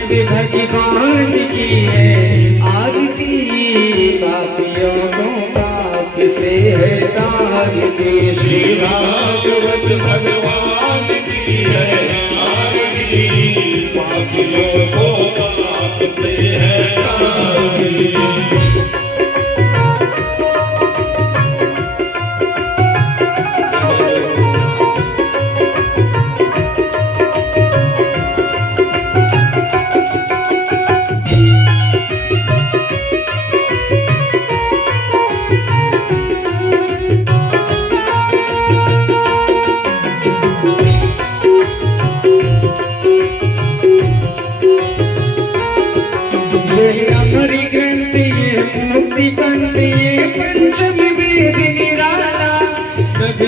पे भगवान की है आरती, पापियों को पाप से है तारती। श्री भागवत भगवान की है आरती, पापियों को पाप से है तारती।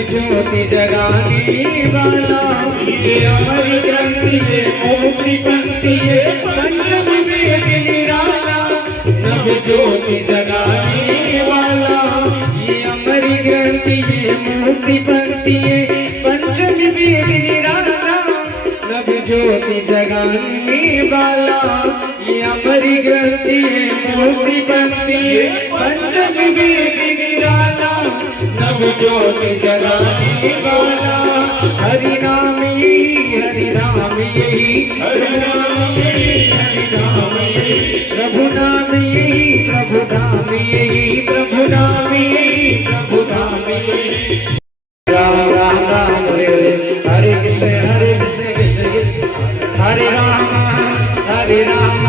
ज्योति जगाने वाला ये अमर ग्रंथ, ये मुक्ति पंथी, ये पंचम वेद निराला। नव ज्योति जगाने वाला ये अमर ग्रंथ, ये मुक्ति पंथी, ये पंचम वेद निराला। नव ज्योति जगाने वाला ये अमर ग्रंथ, ये मुक्ति पंथी, ये पंचम वेद निराला। नव ज्योति जगाने वाला हरि नाम यही, हरि नाम यही, हरि नाम यही, हरि नाम यही, प्रभु नाम यही, प्रभु नाम यही, प्रभु नाम यही, प्रभु नाम यही। राम राम राम हरे कृष्ण हरे कृष्ण कृष्ण हरे राम,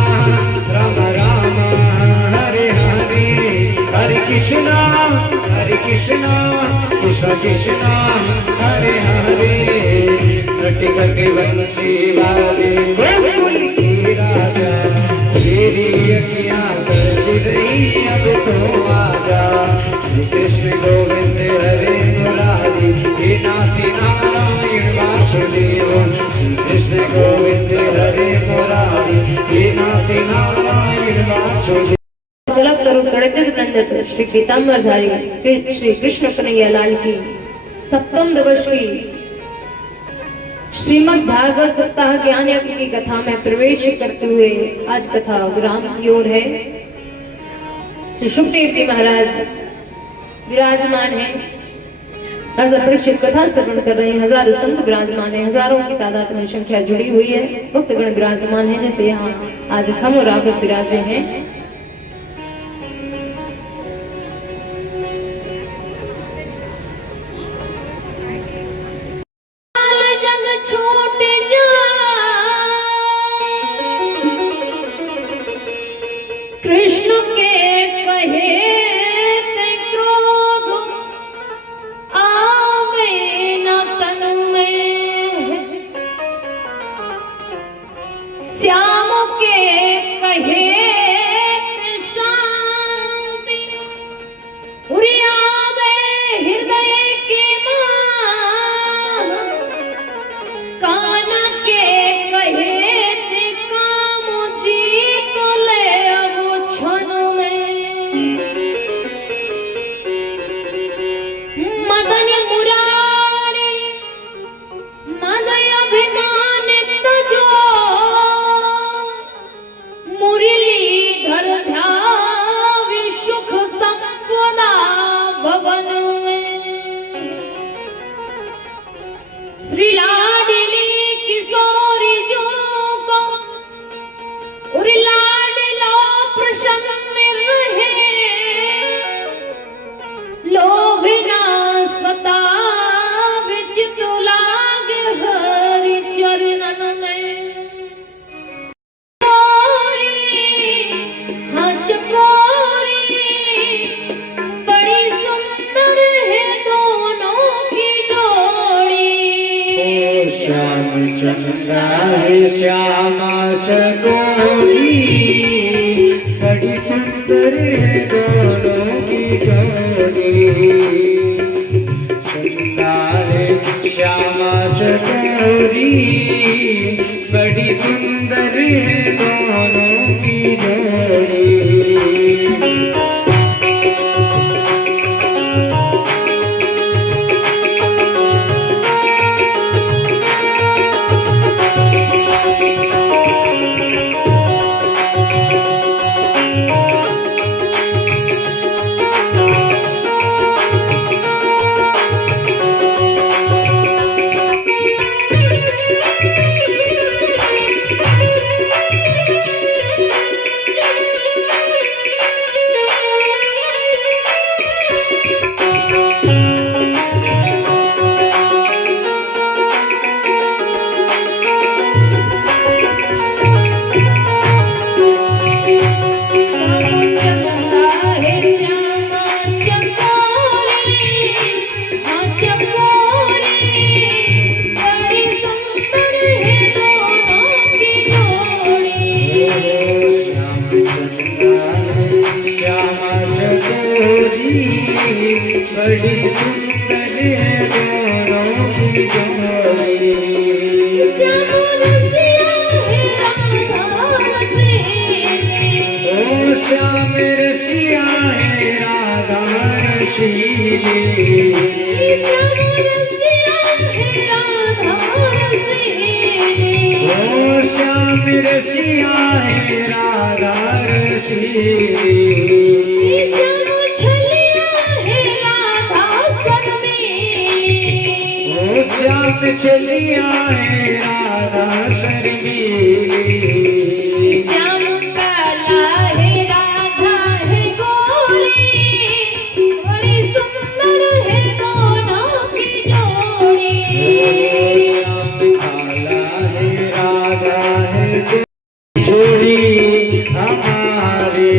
राम राम हरे हरे, हरे कृष्णा कृष्ण कृष्ण हरे हरे। कट कट बंसी वाले गोकुल की राजा, तेरी अखियाँ बरस रही अब तो आजा। श्री कृष्ण गोविंद हरे मुरारी, हे नाथी नारायण वासुदेव। श्री कृष्ण गोविंद हरे मुरारी, हे नाथी नारायण वासुदेव। झलक करूं तड़कत नंदत श्री पीताम्बरधारी श्री कृष्ण कन्हैया लाल की सप्तम दिवस की श्रीमद् भागवत सप्ताह ज्ञान यज्ञ की कथा में प्रवेश करते हुए आज कथा विराम की ओर है। श्री सुखदेव जी महाराज विराजमान हैं, राजा परीक्षित कथा श्रवण कर रहे हैं। हजारों संत विराजमान है, हजारों की तादाद में संख्या जुड़ी हुई है। भक्तगण विराजमान है, जैसे यहाँ आज हम और आप विराजे हैं। कृष्ण के कहे ते क्रोध आवे न तन में, श्याम के कहे ते शांति उरियावे हृदय की मां, कान के कहे ते काम जीत ले मदन मुरारी मदय अभिमानित जो मुरलीधर ध्यावी सुख संपदा भवन में। श्री लाडली किशोरी जो को लाडला प्रसन्न रहे, लोभिना सता विचित लाग हरि चरणन में। हाँ चकोरी बड़ी सुंदर है दोनों की जोड़ी। श्याम चंद्रा है श्यामा चकोरी, बड़ी सुंदर है दोनों की जोड़ी। चंद्रा है श्यामा चकोरी, बड़ी सुंदर है दोनों की जोड़ी। जोड़ी। श्याम रसिया है राधा रसीली। ओ श्याम रसिया है राधा रसीली। श्याम रसिया है राधा रसीली। ओ श्याम रसिया है राधा रसीली। श्याम छलिया है राधा शर्मीली। ओ श्याम चलिया है राधा शर्मीली। श्याम काला है राधा है गोरी। बड़ी सुंदर है दोनों की जोड़ी। श्याम काला है राधा है जोड़ी हमारे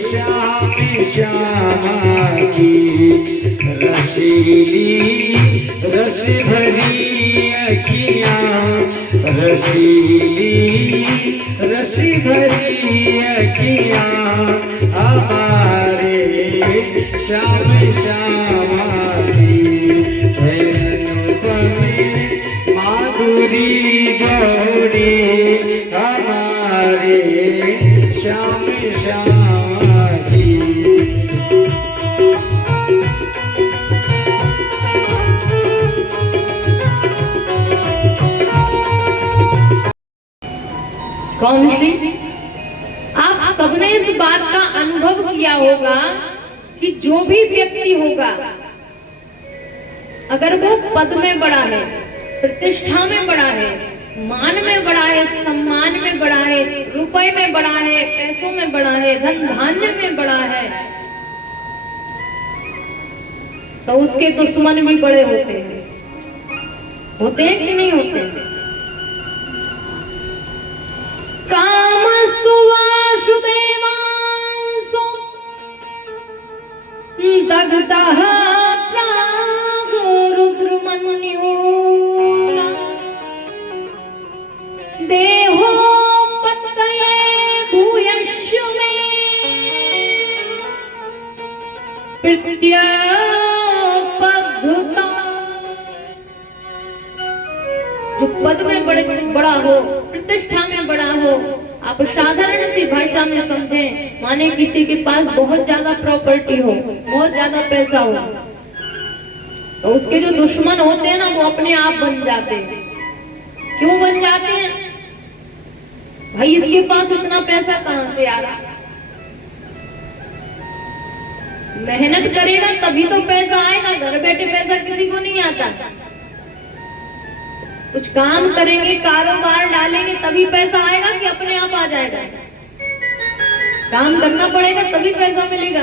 श्याम श्यामा की रसीली रस भरी अखियाँ। रसीली रस भरी अखियाँ हमारे श्याम श्यामा की। माधुरी जोड़ी हमारे श्याम श्यामा की। कौन श्री? आप सबने इस बात का अनुभव किया होगा कि जो भी व्यक्ति होगा, अगर वो पद में बड़ा है, प्रतिष्ठा में बड़ा है, मान में बड़ा है, सम्मान में बड़ा है, रुपए में बड़ा है, पैसों में बड़ा है, धन धान्य में बड़ा है, तो उसके दुश्मन भी बड़े होते हैं। होते हैं कि नहीं होते? कामस्तु वासुदेवांसो दग्धः प्राग रुद्रमन्युना। देहोपत्तये भूयस्व मे प्रत्यपद्धता। जो पद में बड़ा हो, प्रतिष्ठा में बड़ा हो, आप साधारण सी भाषा में समझें, माने किसी के पास बहुत ज्यादा प्रॉपर्टी हो, बहुत ज्यादा पैसा हो, तो उसके जो दुश्मन होते हैं ना, वो अपने आप बन जाते हैं। क्यों बन जाते हैं? भाई इसके पास इतना पैसा कहां से आ रहा? मेहनत करेगा तभी तो पैसा आएगा, घर बैठे पैसा किसी को नहीं आता। कुछ काम करेंगे, कारोबार डालेंगे तभी पैसा आएगा कि अपने आप आ जाएगा? काम करना पड़ेगा तभी पैसा मिलेगा।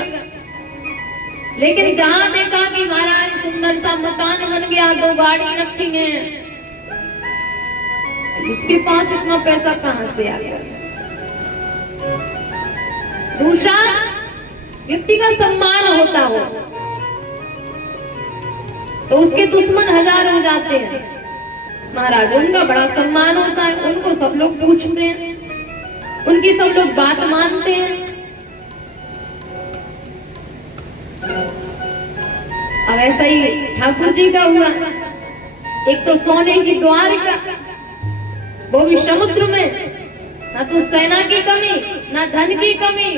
लेकिन जहां देखा कि महाराज सुंदर सा मकान बन गया, 2 गाड़ी रखी है, इसके पास इतना पैसा कहां से आ गया? दूसरा, व्यक्ति का सम्मान होता हो तो उसके दुश्मन 1000 हो जाते हैं। महाराज उनका बड़ा सम्मान होता है, उनको सब लोग पूछते हैं, उनकी सब लोग बात मानते हैं। अब ऐसा ही ठाकुर जी का हुआ। एक तो सोने की द्वारका, वो भी समुद्र में, ना तो सेना की कमी, ना धन की कमी,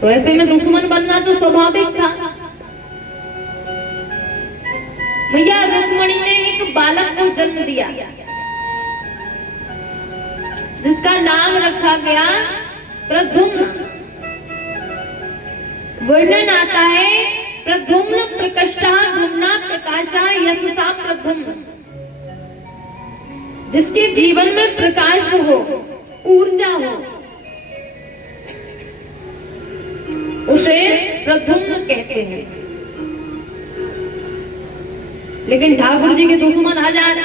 तो ऐसे में दुश्मन बनना तो स्वाभाविक था। मैया रुक्मिणी ने एक बालक को जन्म दिया जिसका नाम रखा गया प्रद्युम्न। वर्णन आता है, प्रद्युम्न प्रकृष्टा धुम्ना प्रकाशा यशसा प्रद्युम्न। जिसके जीवन में प्रकाश हो, ऊर्जा हो, उसे प्रद्युम्न कहते हैं। लेकिन ठाकुर जी के दुश्मन 1000।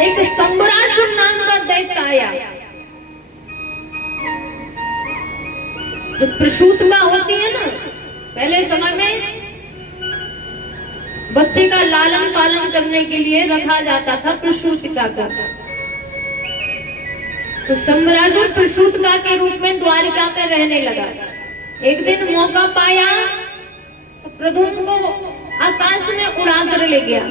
एक संबरासुर नाम का दैत्य आया, जो प्रसूतिका होती है ना, पहले समय में बच्चे का लालन पालन करने के लिए रखा जाता था प्रसूतिका का। तो संबरासुर प्रसूतिका के रूप में द्वारिका में रहने लगा। एक दिन मौका पाया तो प्रद्युम्न को आकाश में उड़ाकर ले गया।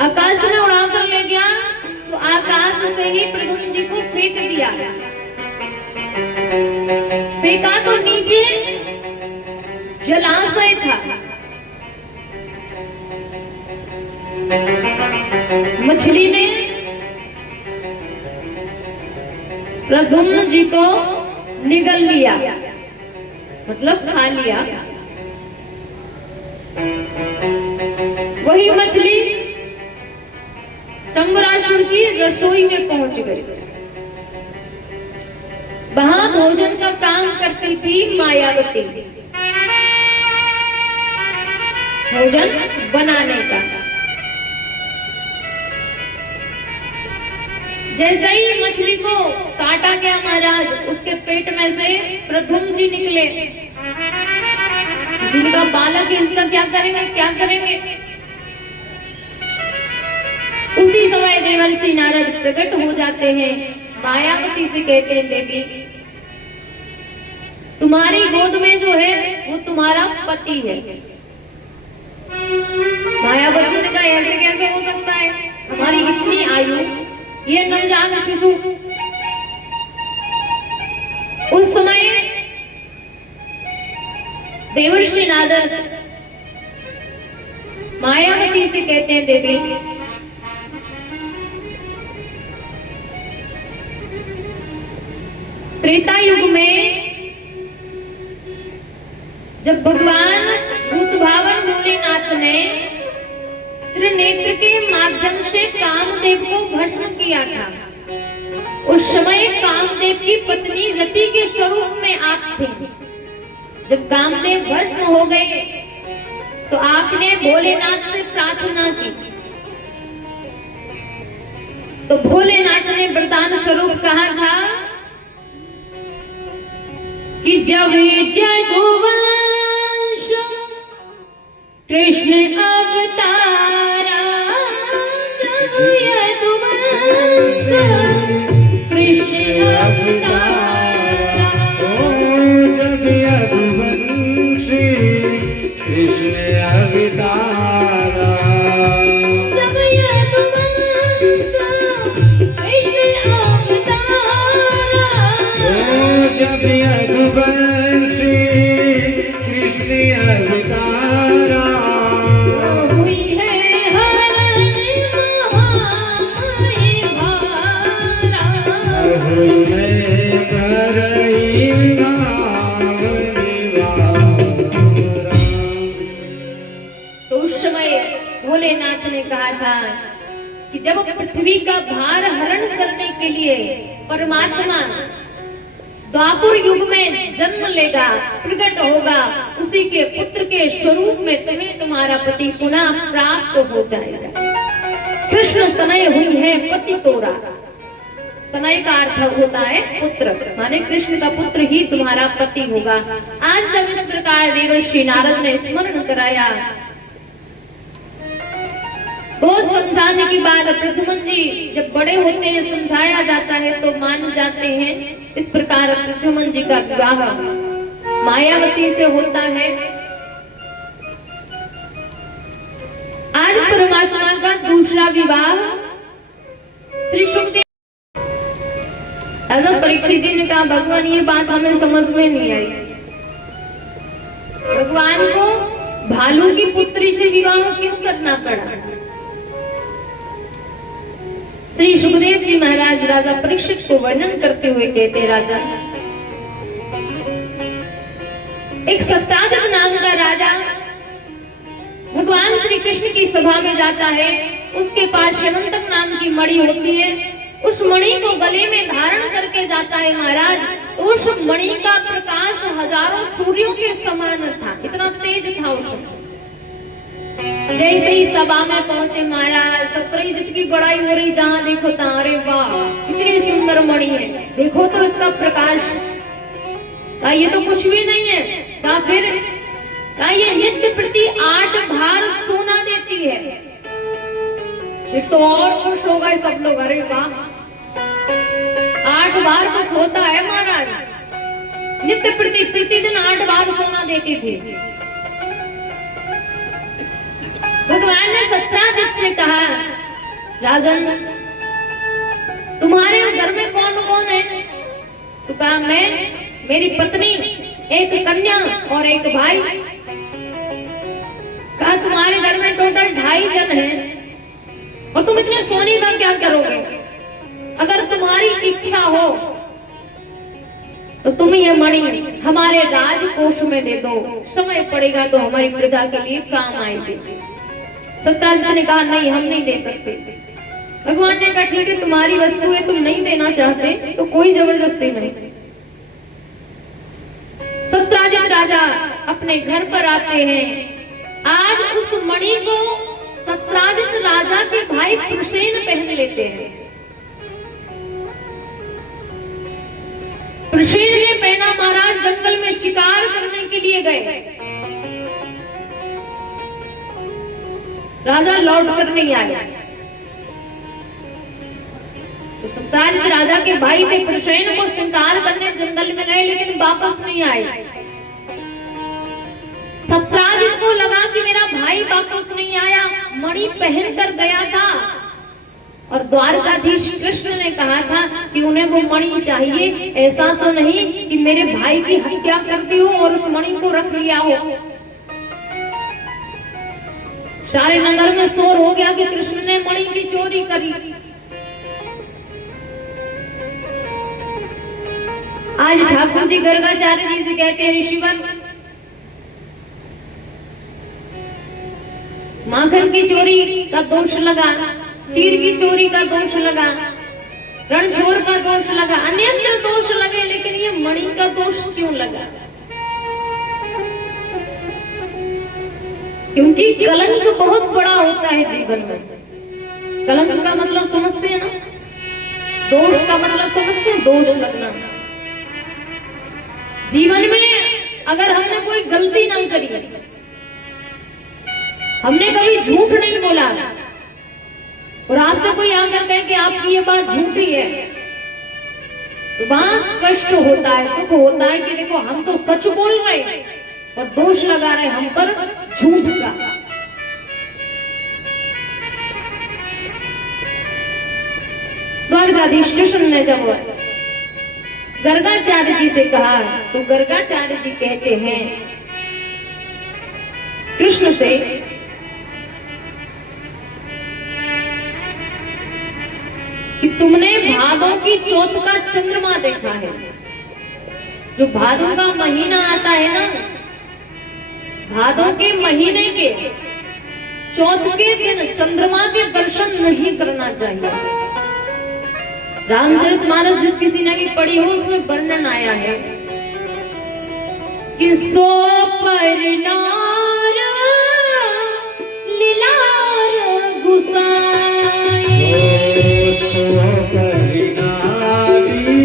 आकाश में उड़ाकर ले गया तो आकाश से ही प्रद्युम्न जी को फेंक दिया। फेंका तो नीचे जलाशय था। मछली ने प्रद्युम्न जी को निगल लिया, मतलब खा लिया। वही मछली शंबरासुर की रसोई में पहुंच गई। वहां भोजन का काम करती थी मायावती, भोजन बनाने का। जैसे ही मछली को काटा गया महाराज, उसके पेट में से प्रद्युम्न जी निकले। किसी ने कहा बालक है, इसका क्या करेंगे, क्या करेंगे। उसी समय देवर्षि नारद प्रकट हो जाते हैं। मायावती से कहते हैं देवी, तुम्हारी गोद में जो है वो तुम्हारा पति है। मायावती ने कहा ऐसे कैसे हो सकता है, हमारी इतनी आयु, ये नवजात शिशु। उस समय देवर्षि नारद मायावती से कहते हैं देवी, त्रेता युग में जब भगवान भूतभावन भोलेनाथ ने त्रिनेत्र के माध्यम से कामदेव को भस्म किया था, उस समय कामदेव की पत्नी रति के स्वरूप में आप थे। जब कामदेव भस्म हो गए तो आपने भोलेनाथ से प्रार्थना की, तो भोलेनाथ ने वरदान स्वरूप कहा था कि जब जगुवंश कृष्ण अवतारा, जब यदुवंश कृष्ण अवतारा, जब यदुवंश कृष्ण अवतारा, जब यदुवंश कृष्ण अवतारा, जब यदुवंश कृष्ण अवतारा, हुई है हरण महामाई भारा, हुई है करई भावनिवारा। तो उस समय भोलेनाथ ने कहा था कि जब पृथ्वी का भार हरण करने के लिए परमात्मा द्वापर युग में जन्म लेगा, प्रकट होगा, उसी के पुत्र के स्वरूप में तुम्हें तुम्हारा पति पुनः प्राप्त हो जाएगा। कृष्ण तनय हुई है पति तोरा। तनय का अर्थ होता है पुत्र, माने कृष्ण का पुत्र ही तुम्हारा पति होगा। आज जब इस प्रकार देवर्षि नारद ने स्मरण कराया, बहुत समझाने की बात, प्रद्युम्न जी जब बड़े होते हैं समझाया जाता है तो मान जाते हैं। इस प्रकार प्रद्युम्न जी का विवाह मायावती से होता है। आज परमात्मा का दूसरा विवाह श्री सुखदेव। परीक्षित जी ने कहा भगवान ये बात हमें समझ में नहीं आई, भगवान को भालू की पुत्री से विवाह क्यों करना पड़ा। श्री सुखदेव जी महाराज राजा परीक्षित को वर्णन करते हुए कहते, राजा एक सत्तागत नाम का राजा भगवान श्री कृष्ण की सभा में जाता है। उसके पास श्यमंतक नाम की मणि होती है, उस मणि को गले में धारण करके जाता है महाराज। तो उस मणि का प्रकाश हजारों सूर्यों के समान था, इतना तेज था उस समय। जैसे ही सभा में पहुंचे महाराज, सत्रजीत की बड़ाई हो रही, जहां देखो तहां, अरे वाह कितनी सुंदर मणि है, देखो तो इसका प्रकाश। कहा ये तो कुछ भी नहीं है। कहा फिर? कहा ये नित्य प्रति 8 भार सोना देती है। फिर तो और खुश हो गए सब लोग, अरे वाह 8 भार कुछ होता है महाराज। नित्य प्रतिदिन 8 बार सोना देती थी। भगवान ने सत्राजित से कहा, राजन तुम्हारे घर में कौन कौन है? तो कहा मैं, मेरी पत्नी, एक कन्या और एक भाई। कहा तुम्हारे घर में टोटल 2.5 जन हैं और तुम इतने सोने का क्या करोगे? अगर तुम्हारी इच्छा हो तो तुम ये मणि हमारे राजकोष में दे दो, समय पड़ेगा तो हमारी प्रजा के लिए काम आएगी। सत्राजित ने कहा नहीं, हम नहीं दे सकते। भगवान ने कहा ठीक है, तुम्हारी वस्तु है, तुम नहीं देना चाहते तो कोई जबरदस्ती नहीं। सत्राजित राजा अपने घर पर आते हैं। आज उस मणि को सत्राजित राजा के भाई पुरुषेन पहन लेते हैं। पुरुषेन ने पहना, महाराज जंगल में शिकार करने के लिए गए। राजा लौट कर नहीं आया। तो सत्राजित राजा के भाई थे, पुरुषेन को शिकार करने जंगल में गए लेकिन वापस नहीं आए। सत्राजित को लगा कि मेरा भाई वापस नहीं आया, मणि पहन कर गया था और द्वारकाधीश कृष्ण ने कहा था कि उन्हें वो मणि चाहिए। ऐसा तो नहीं कि मेरे भाई की हत्या करती हो और उस मणि को रख लिया हो। सारे नगर में शोर हो गया कि कृष्ण ने मणि की चोरी करी। आज ठाकुर जी गर्गाचार्य जी से कहते हैं, ऋषिवर माखन की चोरी का दोष लगा, चीर की चोरी का दोष लगा, रणछोड़ का दोष लगा, अन्यत्र दोष लगे, लेकिन ये मणि का दोष क्यों लगा? क्योंकि कलंक बहुत बड़ा होता है जीवन में। कलंक का मतलब समझते हैं ना? दोष का मतलब समझते हैं? दोष लगना। जीवन में अगर हमने कोई गलती ना करी, हमने कभी झूठ नहीं बोला और आपसे कोई आकर कहे कि आपकी ये बात झूठी है, तो वहां कष्ट होता है, दुख होता है कि देखो हम तो सच बोल रहे हैं और दोष लगा रहे हम पर झूठ का। द्वारकाधीश कृष्ण ने जब गर्गाचार्य जी से कहा तो गर्गाचार्य जी कहते हैं कृष्ण से, कि तुमने भादों की चौथ का चंद्रमा देखा है? जो भादों का महीना आता है ना, भादों के महीने के चौथ के दिन चंद्रमा के दर्शन नहीं करना चाहिए। रामचरितमानस जिस किसी ने भी पढ़ी हो उसमें वर्णन आया है कि सो पर नार लीलार गुसाई, सो पर नारी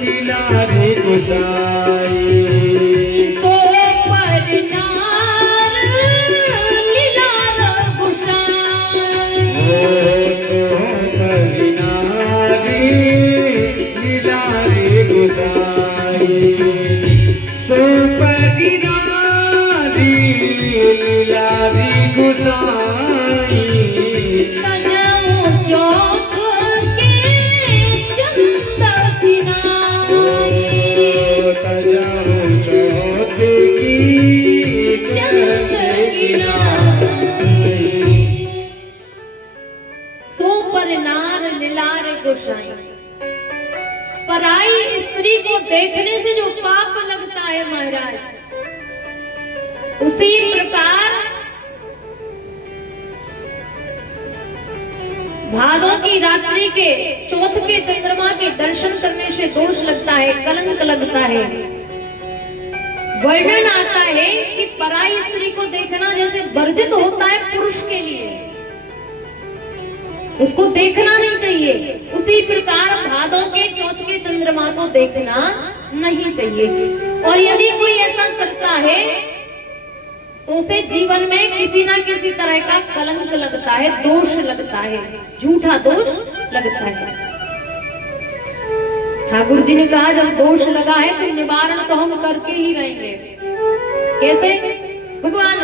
लीलार गुसाई, सो पर नार लीलार गुसाई, सो पर नारी लीलार गुसाई, सो पर नारी लीलार गुसाई, तजऊ चौक के चंद दिनाई, तजऊ चौथ की चंद गिराई। सो पर नार लीलार गोसाई। पराई स्त्री को देखने से जो पाप लगता है महाराज, उसी प्रकार भादों की रात्रि के चौथ के चंद्रमा के दर्शन करने से दोष लगता है, कलंक लगता है। वर्णन आता है कि पराई स्त्री को देखना जैसे वर्जित होता है पुरुष के लिए, उसको देखना नहीं चाहिए, उसी प्रकार भादों के चौथ के चंद्रमा को देखना नहीं चाहिए। और यदि कोई ऐसा करता है तो उसे जीवन में किसी ना किसी तरह का कलंक लगता है, दोष लगता है, झूठा दोष लगता है। ठाकुर जी ने कहा जब दोष लगा है तो निवारण तो हम करके ही रहेंगे। कैसे? भगवान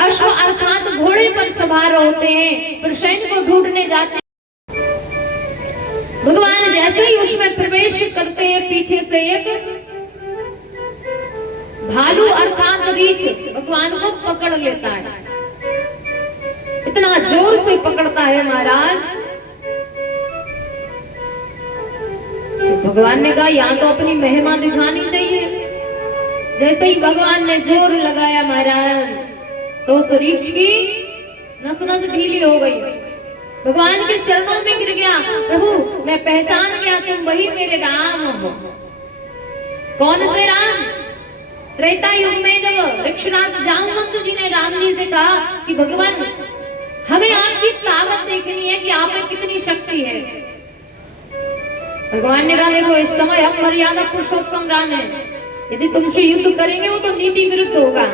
अश्व अर्थात घोड़े पर सवार होते हैं, पर सैन्य को ढूंढने जाते हैं। भगवान जैसे ही उसमें प्रवेश करते हैं, पीछे से एक भालू अर्थात रीछ भगवान को पकड़ लेता है। इतना जोर से पकड़ता है महाराज, तो भगवान ने कहा यहाँ तो अपनी महिमा दिखानी चाहिए। जैसे ही भगवान ने जोर लगाया महाराज, तो उस रीछ की नस नस ढीली हो गई, भगवान के चरणों में गिर गया। प्रभु मैं पहचान गया तुम वही मेरे राम हो। कौन से राम? त्रेता युग में जब ऋक्षराज जामवंत जी ने राम जी से कहा कि भगवान हमें आपकी ताकत देखनी है कि आप में कितनी शक्ति है। भगवान ने कहा देखो इस समय हम मर्यादा पुरुषोत्तम राम है, यदि तुमसे युद्ध करेंगे वो तो नीति विरुद्ध होगा।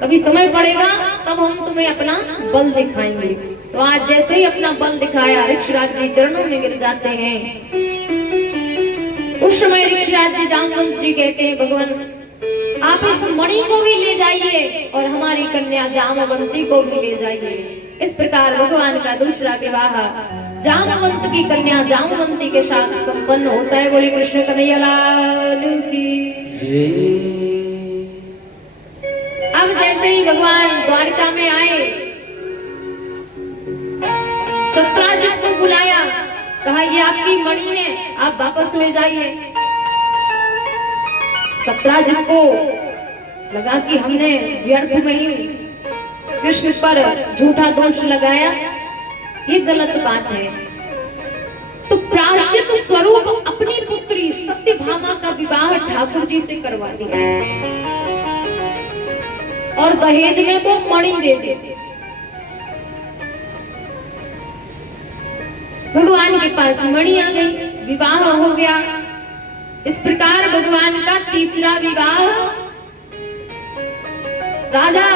कभी समय पड़ेगा तब हम तुम्हें अपना बल दिखाएंगे। तो आज जैसे ही अपना बल दिखाया, ऋक्षराज जी चरणों में गिर जाते हैं। उस समय ऋक्षराज जी जामवंत जी कहते हैं भगवान आप इस मणि को भी ले जाइए और हमारी कन्या जामवंती को भी ले जाइए। इस प्रकार भगवान का दूसरा विवाह जामवंत की कन्या जामवंती के साथ संपन्न होता है। बोले कृष्ण कन्हैया लाल की जय। अब जैसे ही भगवान द्वारका में आए, सत्राजित को बुलाया, कहा ये आपकी मणि है, आप वापस ले जाइए। सत्राजित को लगा कि हमने व्यर्थ में ही कृष्ण पर झूठा दोष लगाया, ये गलत बात है। तो प्रायश्चित स्वरूप अपनी पुत्री सत्यभामा का विवाह ठाकुर जी से करवा दिया और दहेज में वो मणि दे देते। भगवान के पास मणि आ गई, विवाह हो गया। इस प्रकार भगवान का तीसरा विवाह राजा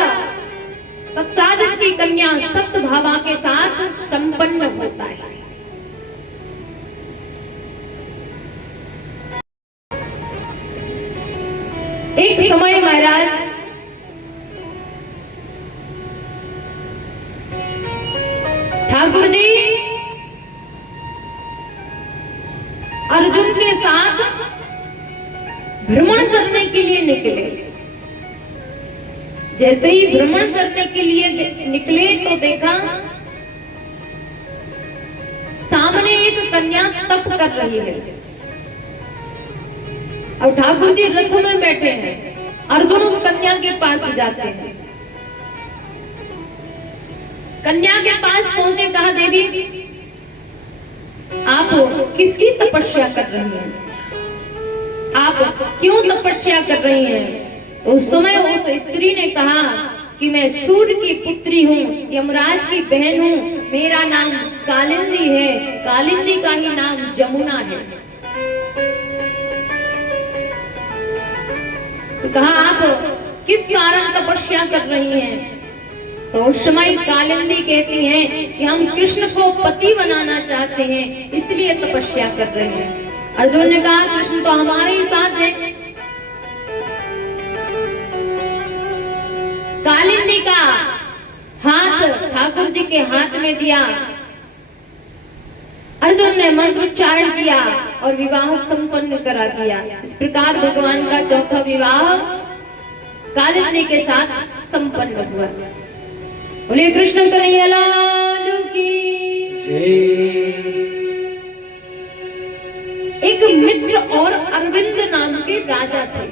सत्राजित की कन्या सत्यभामा के साथ संपन्न होता है। एक समय महाराज ठाकुर जी अर्जुन के साथ भ्रमण करने के लिए निकले। जैसे ही भ्रमण करने के लिए निकले तो देखा सामने एक कन्या तप कर रही है और ठाकुर जी रथ में बैठे हैं। अर्जुन उस कन्या के पास जाते हैं। कन्या के पास पहुंचे, कहा देवी आप किसकी तपस्या कर रही हैं? आप क्यों तपस्या कर रही हैं? उस समय उस स्त्री ने कहा कि मैं सूर्य की पुत्री हूँ, यमराज की बहन हूँ, मेरा नाम कालिंदी है, कालिंदी का ही नाम जमुना है। तो कहा आप किस कारण तपस्या कर रही हैं? तो उस समय कालिंदी कहती हैं कि हम कृष्ण को पति बनाना चाहते हैं, इसलिए तपस्या कर रहे हैं। अर्जुन ने कहा कृष्ण तो हमारे ही साथ है। कालिंदी का हाथ ठाकुर जी के हाथ में दिया। अर्जुन ने मंत्रोच्चारण किया और विवाह संपन्न करा दिया। इस प्रकार भगवान का चौथा विवाह कालिंदी के साथ संपन्न हुआ। बोले कृष्ण कन्हैया लाल की जय। एक मित्र और अरविंद नाम के राजा थे।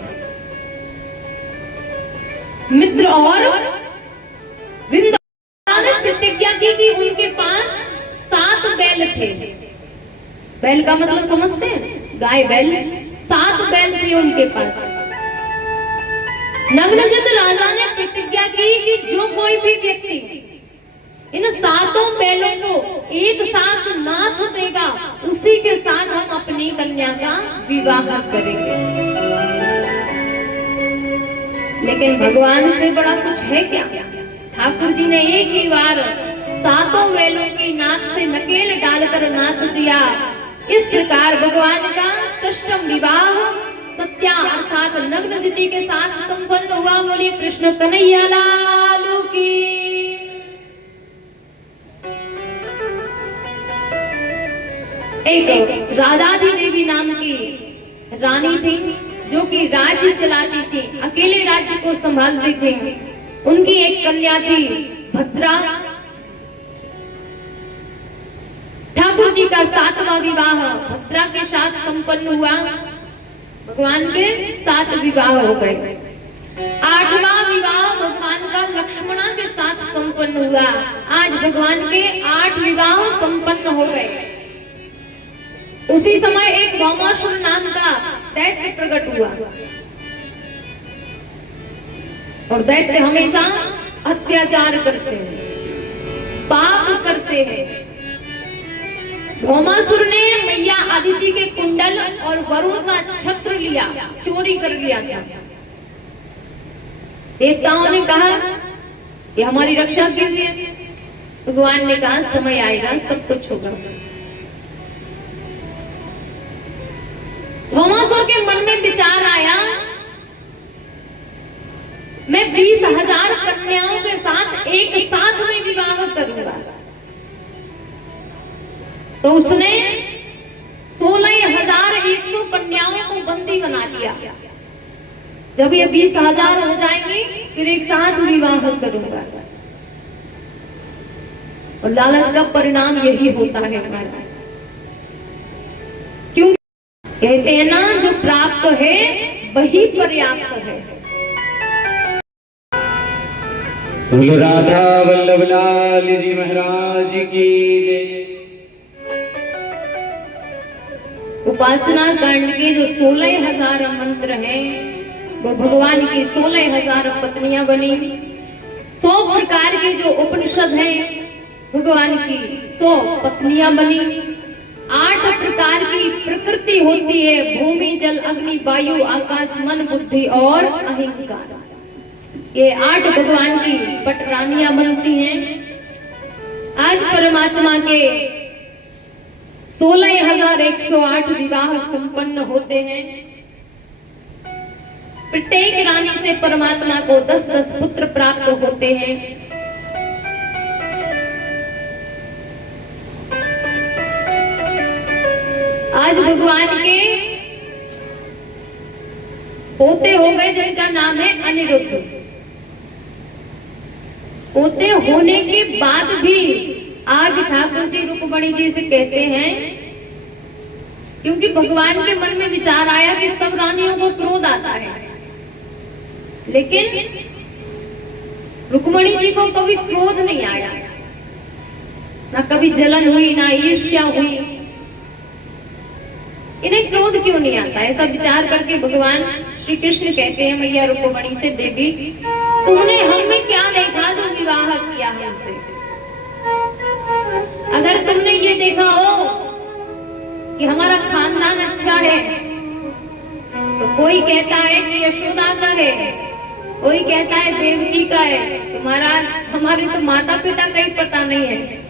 मित्र और विंध्या ने प्रतिज्ञा की कि उनके पास 7 बैल थे। बैल का मतलब समझते हैं? गाय बैल। 7 बैल थे उनके पास। नग्नजित राजा ने प्रतिज्ञा की कि जो कोई भी व्यक्ति इन 7 बैलों को एक साथ नाथ देगा, उसी के साथ हम अपनी कन्या का विवाह करेंगे। लेकिन भगवान से बड़ा कुछ है क्या? ठाकुर जी ने एक ही बार सातों वेलों की नाक से नकेल डालकर नाथ दिया। इस प्रकार भगवान का षष्ठम विवाह सत्या अर्थात नग्न तिथि के साथ संपन्न हुआ। बोलिए कृष्ण कन्हैया लाल की। एक राधाधी देवी नाम की रानी थी जो कि राज्य चलाती थी, अकेले राज्य को संभालती थी। उनकी एक कन्या थी भद्रा। ठाकुर जी का 7वां विवाह भद्रा के साथ संपन्न हुआ। भगवान के 7 विवाह हो गए। 8वां विवाह भगवान का लक्ष्मणा के साथ संपन्न हुआ। आज भगवान के 8 विवाह संपन्न हो गए। उसी समय एक भौमासुर नाम का दैत्य प्रकट हुआ और दैत्य हमेशा अत्याचार करते हैं, पाप करते हैं। भौमासुर ने मैया अदिति के कुंडल और वरुण का छत्र लिया, चोरी कर लिया था। देवताओं ने कहा कि हमारी रक्षा कीजिए। भगवान ने कहा समय आएगा, सब कुछ होगा। भौमासुर के मन में विचार आया, मैं 20,000 कन्याओं के साथ एक साथ में विवाह करूंगा। तो उसने 16,100 कन्याओं को बंदी बना लिया। जब ये 20,000 हो जाएंगी फिर एक साथ विवाह करूंगा। और लालच का परिणाम यही होता है महाराज। क्यों कहते हैं ना, जो प्राप्त है वही पर्याप्त है। बोलो राधा वल्लभ लाल जी महाराज की जय। उपासना कांड के जो 16,000 मंत्र हैं वो भगवान की 16,000 पत्नियां बनी। 100 प्रकार के जो उपनिषद हैं भगवान की 100 पत्नियां बनी। 8 प्रकार की प्रकृति होती है, भूमि जल अग्नि वायु आकाश मन बुद्धि और अहंकार। ये 8 भगवान की पटरानियां बनती हैं। आज परमात्मा के 16,108 विवाह संपन्न होते हैं। प्रत्येक रानी से परमात्मा को 10-10 पुत्र प्राप्त होते हैं। आज भगवान के पोते हो गए जिनका नाम है अनिरुद्ध। पोते होने के बाद भी आज ठाकुर जी रुक्मणी जी से कहते हैं, क्योंकि भगवान के मन में विचार आया कि सब रानियों को क्रोध आता है, लेकिन रुक्मणी जी को कभी क्रोध नहीं आया, ना कभी जलन हुई ना ईर्ष्या हुई। इन्हें क्रोध क्यों नहीं आता? ऐसा विचार करके भगवान श्री कृष्ण कहते हैं मैया रुक्मणी से, देवी तुमने हम में क्या देखा जो विवाह किया हमसे? अगर तुमने ये देखा हो कि हमारा खानदान अच्छा है तो कोई कहता है कि यशोदा का है, कोई कहता है देवकी का है, तुम्हारा हमारे तो माता पिता का ही पता नहीं है।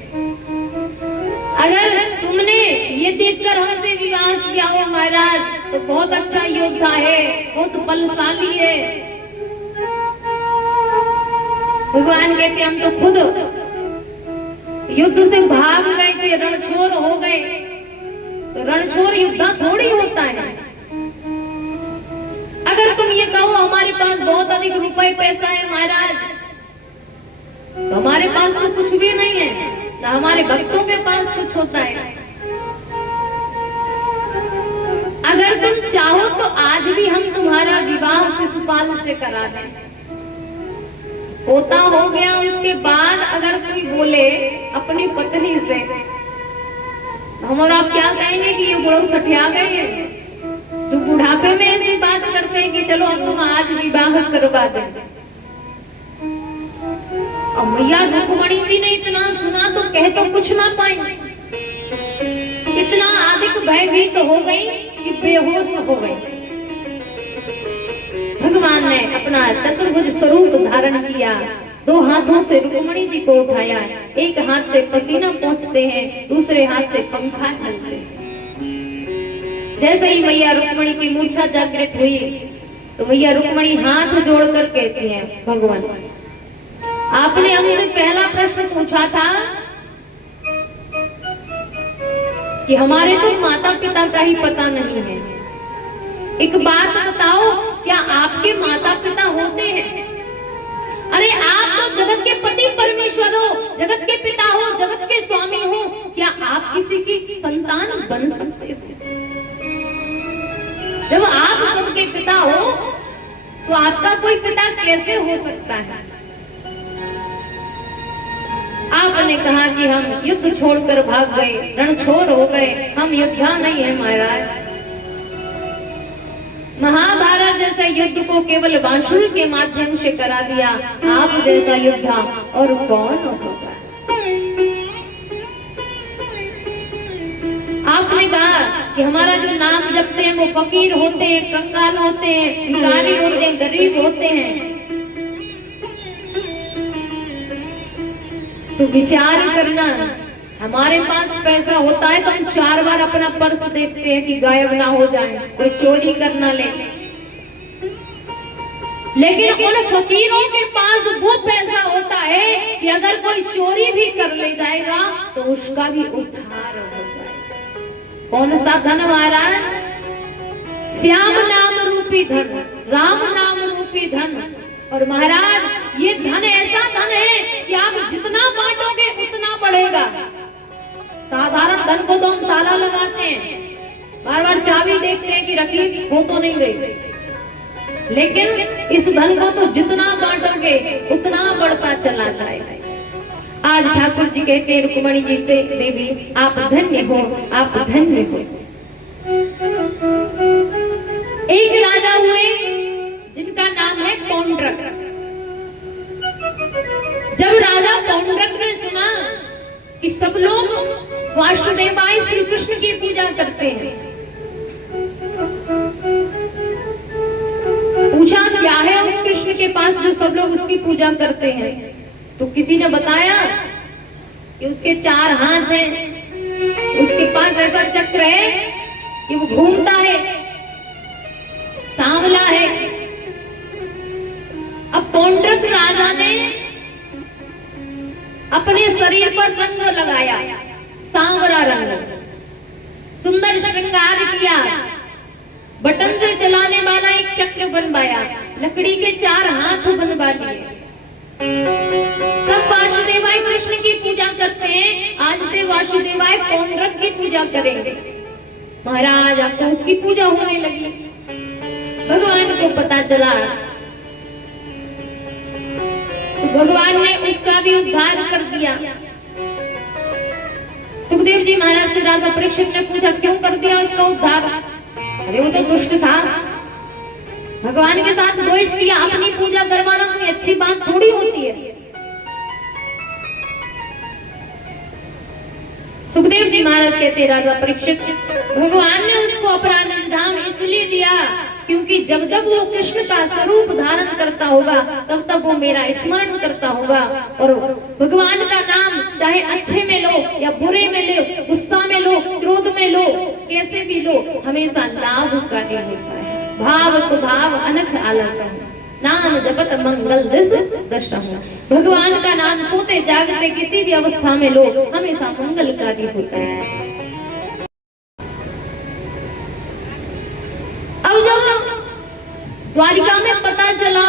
अगर तुमने ये देखकर हमसे विवाह किया हो महाराज तो बहुत अच्छा योद्धा है, बहुत बलशाली है। भगवान कहते हम तो खुद युद्ध से भाग गए थे, रणछोड़ हो गए, तो रणछोड़ युद्ध थोड़ी होता है। अगर तुम ये कहो हमारे पास बहुत अधिक रुपए पैसा है महाराज, तो हमारे पास तो कुछ भी नहीं है, ना हमारे भक्तों के पास कुछ होता है। अगर तुम चाहो तो आज भी हम तुम्हारा विवाह शिशुपाल से करा दें। होता हो गया, उसके बाद अगर कोई बोले अपनी पत्नी से, हम और आप क्या कहेंगे कि ये बुढ़ऊ सठिया गए हैं, जो बुढ़ापे में ऐसी बात करते हैं कि चलो अब तुम आज विवाह करवा दें। और मैया रुक्मणी जी ने इतना सुना तो कह तो कुछ ना पाई, इतना अधिक भयभीत हो गई कि बेहोश हो गई। भगवान ने अपना चतुर्भुज स्वरूप धारण किया दो हाथों से रुक्मणी जी को उठाया, एक हाथ से पसीना पोंछते हैं, दूसरे हाथ से पंखा चलते हैं। जैसे ही मैया रुक्मणी की मूर्छा जागृत हुई तो मैया रुक्मणी हाथ जोड़कर कहती हैं, भगवान आपने हमसे पहला प्रश्न पूछा था कि हमारे तो माता पिता का ही पता नहीं है। एक बात बताओ, क्या आपके माता पिता होते हैं? अरे आप तो जगत के पति परमेश्वर हो, जगत के पिता हो, जगत के स्वामी हो, क्या आप किसी की संतान बन सकते हो? जब आप सबके पिता हो तो आपका कोई पिता कैसे हो सकता है? आपने कहा कि हम युद्ध छोड़कर भाग गए, रणछोड़ हो गए, हम योद्धा नहीं है महाराज। महाभारत जैसे युद्ध को केवल बांसुरी के माध्यम से करा दिया, आप जैसा योद्धा और कौन होगा? आपने कहा कि हमारा जो नाम जपते हैं वो फकीर होते हैं, कंगाल होते हैं, भिखारी होते हैं, गरीब होते हैं। तो विचार करना, हमारे पास पैसा होता है तो हम 4 बार अपना पर्स देखते हैं कि गायब ना हो जाए, कोई चोरी कर ना ले। लेकिन उन फकीरों के पास वो पैसा होता है कि अगर कोई चोरी भी कर ले जाएगा तो उसका भी उद्धार हो जाएगा। कौन सा धन महाराज? श्याम नाम रूपी धन, राम नाम रूपी धन। और महाराज ये धन ऐसा धन है कि आप जितना बांटोगे उतना बढ़ेगा। साधारण धन को तो हम ताला लगाते हैं, बार बार चाबी देखते हैं कि रखी हो तो नहीं गई, लेकिन इस धन को तो जितना बांटोगे उतना बढ़ता चला जाएगा। आज ठाकुर जी कहते हैं रुक्मणी जी से, देवी आप धन्य हो, आप धन्य हो। एक राजा हुए जिनका नाम है पौंड्रक। जब राजा पौंड्रक ने सुना कि सब लोग वासुदेवाय श्री कृष्ण की पूजा करते हैं, पूछा क्या है उस कृष्ण के पास जो सब लोग उसकी पूजा करते हैं? तो किसी ने बताया कि उसके 4 हाथ हैं, उसके पास ऐसा चक्र है कि वो घूमता है, सांवला है। अब पौंड्रक राजा ने अपने शरीर पर रंग लगाया, सांवरा रंग, सुंदर श्रृंगार किया, बटन से चलाने वाला एक चक्र बनवाया, लकड़ी के 4 हाथ बनवा दिए। सब वासुदेवाय कृष्ण की पूजा करते हैं, आज से वासुदेवाय पौंड्रक की पूजा करेंगे। महाराज अब तो उसकी पूजा होने लगी। भगवान को पता चला तो भगवान ने उसका भी उद्धार कर दिया। सुखदेव जी महाराज से राजा परीक्षित ने पूछा क्यों कर दिया उसका उद्धार? अरे वो तो दुष्ट था, भगवान के साथ द्वेष किया, अपनी पूजा करवाना कोई अच्छी बात थोड़ी होती है। सुखदेव जी महाराज कहते राजा परीक्षित, भगवान ने उसको अपना निज धाम इसलिए दिया क्योंकि जब जब वो कृष्ण का स्वरूप धारण करता होगा तब तब वो मेरा स्मरण करता होगा। और भगवान का नाम चाहे अच्छे में लो या बुरे में लो, गुस्सा में लो, क्रोध में लो, कैसे भी लो, हमेशा लाभकारी होता है। भाव को भाव अनख आलस, नाम जपत मंगल दिस दर्शन। भगवान का नाम सोते जागते किसी भी अवस्था में लो, हमेशा मंगलकारी होता है। अब जब द्वारिका में पता चला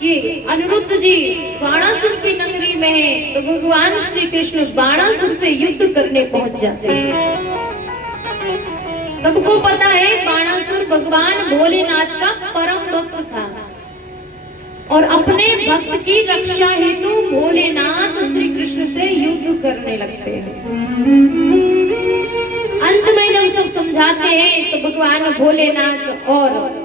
कि अनिरुद्ध जी बाणासुर की नगरी में है, तो भगवान श्री कृष्ण बाणासुर से युद्ध करने पहुंच जाते हैं। सबको पता है बाणासुर भगवान भोलेनाथ का परम भक्त था और अपने भक्त की रक्षा हेतु भोलेनाथ श्री कृष्ण से युद्ध करने लगते हैं। अंत में जब सब समझाते हैं तो भगवान भोलेनाथ और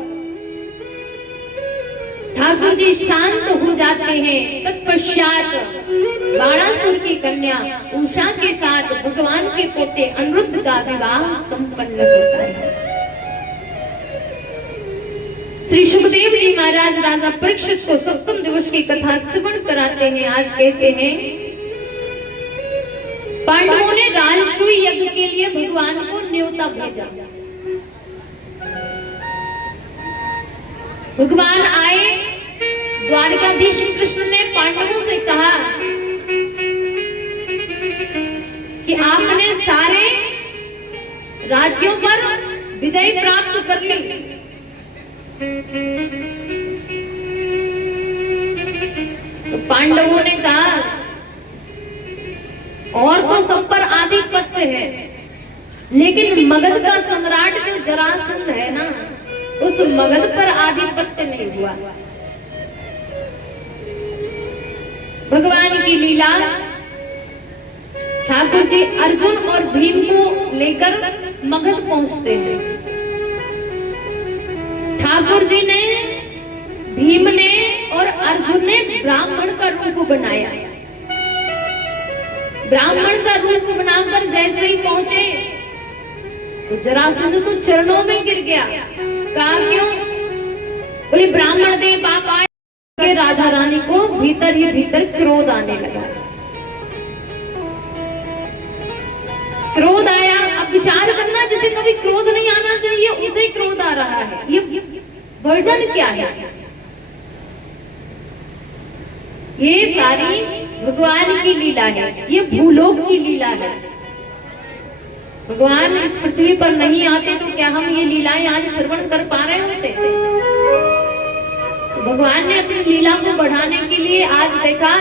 ठाकुर जी शांत हो जाते हैं। तत्पश्चात बाणासुर की कन्या उषा के साथ भगवान के पोते अनिरुद्ध का विवाह संपन्न होता है। श्री सुखदेव जी महाराज राजा परीक्षित को सप्तम दिवस की कथा श्रवण कराते हैं। महाराज कहते हैं, पांडवों ने राजसूय यज्ञ के लिए भगवान को न्योता भेजा। भगवान आए, द्वारकाधीश कृष्ण ने पांडवों से कहा कि आपने सारे राज्यों पर विजय प्राप्त कर ली, तो पांडवों ने कहा और तो सब पर आधिपत्य है, लेकिन मगध का सम्राट जो जरासंध है ना, उस मगध पर आधिपत्य नहीं हुआ। भगवान की लीला, ठाकुर जी अर्जुन और भीम को लेकर मगध पहुंचते हैं। ठाकुर जी ने, भीम ने और अर्जुन ने ब्राह्मण का रूप बनाया। ब्राह्मण का रूप बनाकर जैसे ही पहुंचे तो जरासंध तो चरणों में गिर गया। कहा क्यों? बोले ब्राह्मण देव बाप आए के राधा रानी को भीतर ही भीतर क्रोध आने लगा। क्रोध आया। अब विचार करना, जिसे कभी क्रोध नहीं आना चाहिए उसे क्रोध आ रहा है। ये वर्णन क्या है? ये सारी भगवान की लीला है, ये भूलोक की लीला है। भगवान इस पृथ्वी पर नहीं आते तो क्या हम ये लीलाएं आज श्रवण कर पा रहे होते? तो भगवान ने अपनी लीला को बढ़ाने के लिए आज देखा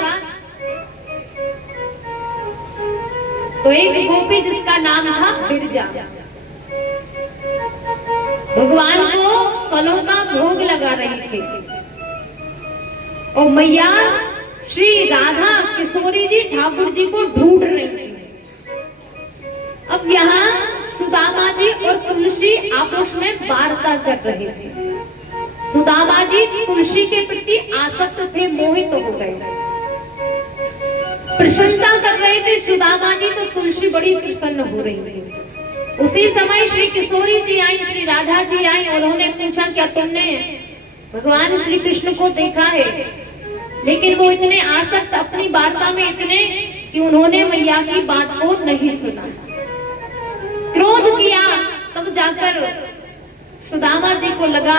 तो एक गोपी जिसका नाम था बिरजा, भगवान को फलों का भोग लगा रही थी और मैया श्री राधा किशोरी जी ठाकुर जी को ढूंढ रही थी। अब यहाँ सुदामा जी और तुलसी आपस में वार्ता कर रहे थे। सुदामा जी तुलसी के प्रति आसक्त थे, मोहित हो गए, प्रशंसा कर रहे थे सुदामा जी, तो तुलसी बड़ी प्रसन्न हो रही थी। उसी समय श्री किशोरी जी आई, श्री राधा जी आई और उन्होंने पूछा क्या तुमने भगवान श्री कृष्ण को देखा है? लेकिन वो इतने आसक्त अपनी वार्ता में इतने कि उन्होंने मैया की बात को नहीं सुना, क्रोध किया। तब जाकर सुदामा जी को लगा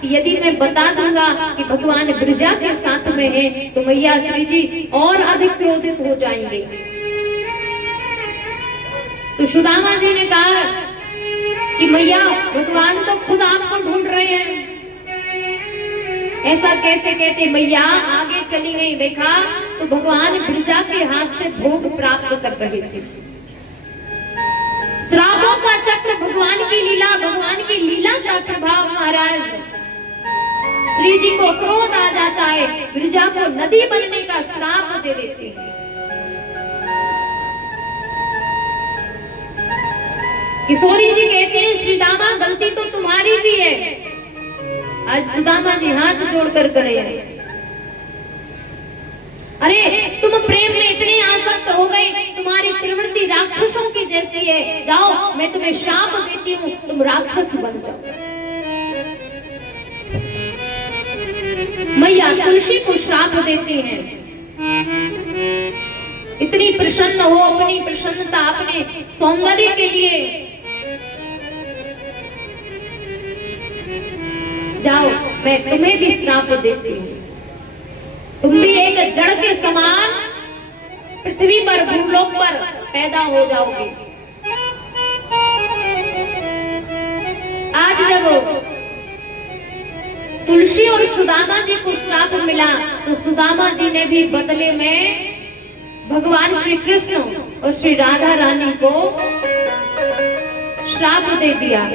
कि यदि मैं बता दूंगा कि भगवान ब्रजा के साथ में है तो मैया श्री जी और अधिक क्रोधित हो जाएंगे। तो सुदामा जी ने कहा कि मैया भगवान तो खुद आपको ढूंढ रहे हैं। ऐसा कहते कहते मैया आगे चली गई। देखा तो भगवान ब्रजा के हाथ से भोग प्राप्त कर रहे थे। श्रापों का चक्र, भगवान की लीला, भगवान की लीला का प्रभाव। महाराज श्री जी को क्रोध आ जाता है, ब्रजा को नदी बनने का श्राप दे देते हैं। किशोरी जी कहते हैं श्रीदामा गलती तो तुम्हारी भी है। आज सुदामा जी हाथ जोड़कर करे, अरे तुम प्रेम में इतने आसक्त हो गए, तुम्हारी प्रवृत्ति राक्षसों की जैसी है। जाओ मैं तुम्हें श्राप देती हूँ, तुम राक्षस बन जाओ। मैया तुलसी को श्राप देती हैं। इतनी प्रसन्न हो, अपनी प्रसन्नता, अपने सौंदर्य के लिए जाओ मैं तुम्हें भी श्राप देती हूँ, तुम भी एक जड़ के समान पृथ्वी पर, भूलोक पर पैदा हो जाओगे। आज जब तुलसी और सुदामा जी को श्राप मिला तो सुदामा जी ने भी बदले में भगवान श्री कृष्ण और श्री राधा रानी को श्राप दे दिया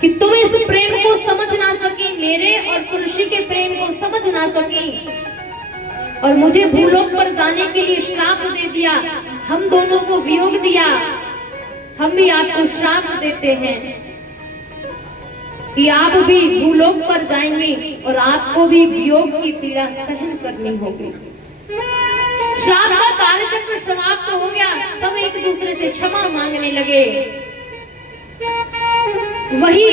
कि तुम इस प्रेम को समझ ना सकी, मेरे और तुलसी के प्रेम को समझ ना सकी और मुझे भूलोक पर जाने के लिए श्राप दे दिया। हम दोनों को वियोग दिया, हम भी आपको श्राप देते हैं कि आप भी भूलोक पर जाएंगे और आपको भी वियोग की पीड़ा सहन करनी होगी। श्राप का कार्यचक्र समाप्त हो गया, सब एक दूसरे से क्षमा मांगने लगे। वही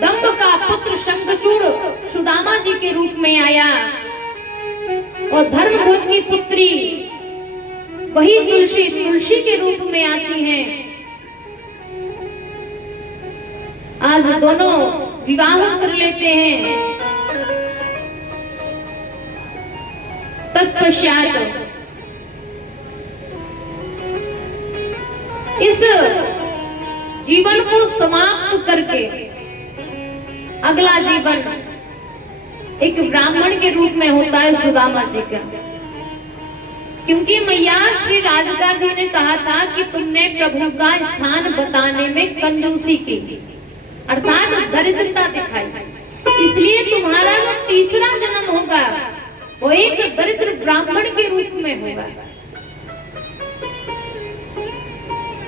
दंभ का पुत्र शंखचूड़ सुदामा जी के रूप में आया और धर्मध्वज की पुत्री वही तुलसी के रूप में आती हैं। आज दोनों विवाह कर लेते हैं। तत्पश्चात इस जीवन को समाप्त करके अगला जीवन एक ब्राह्मण के रूप में होता है सुदामा जी का। क्योंकि मैया श्री राधिका जी ने कहा था कि तुमने प्रभु का स्थान बताने में कंजूसी की, अर्थात दरिद्रता दिखाई, इसलिए तुम्हारा जो तीसरा जन्म होगा वो एक दरिद्र ब्राह्मण के रूप में होगा।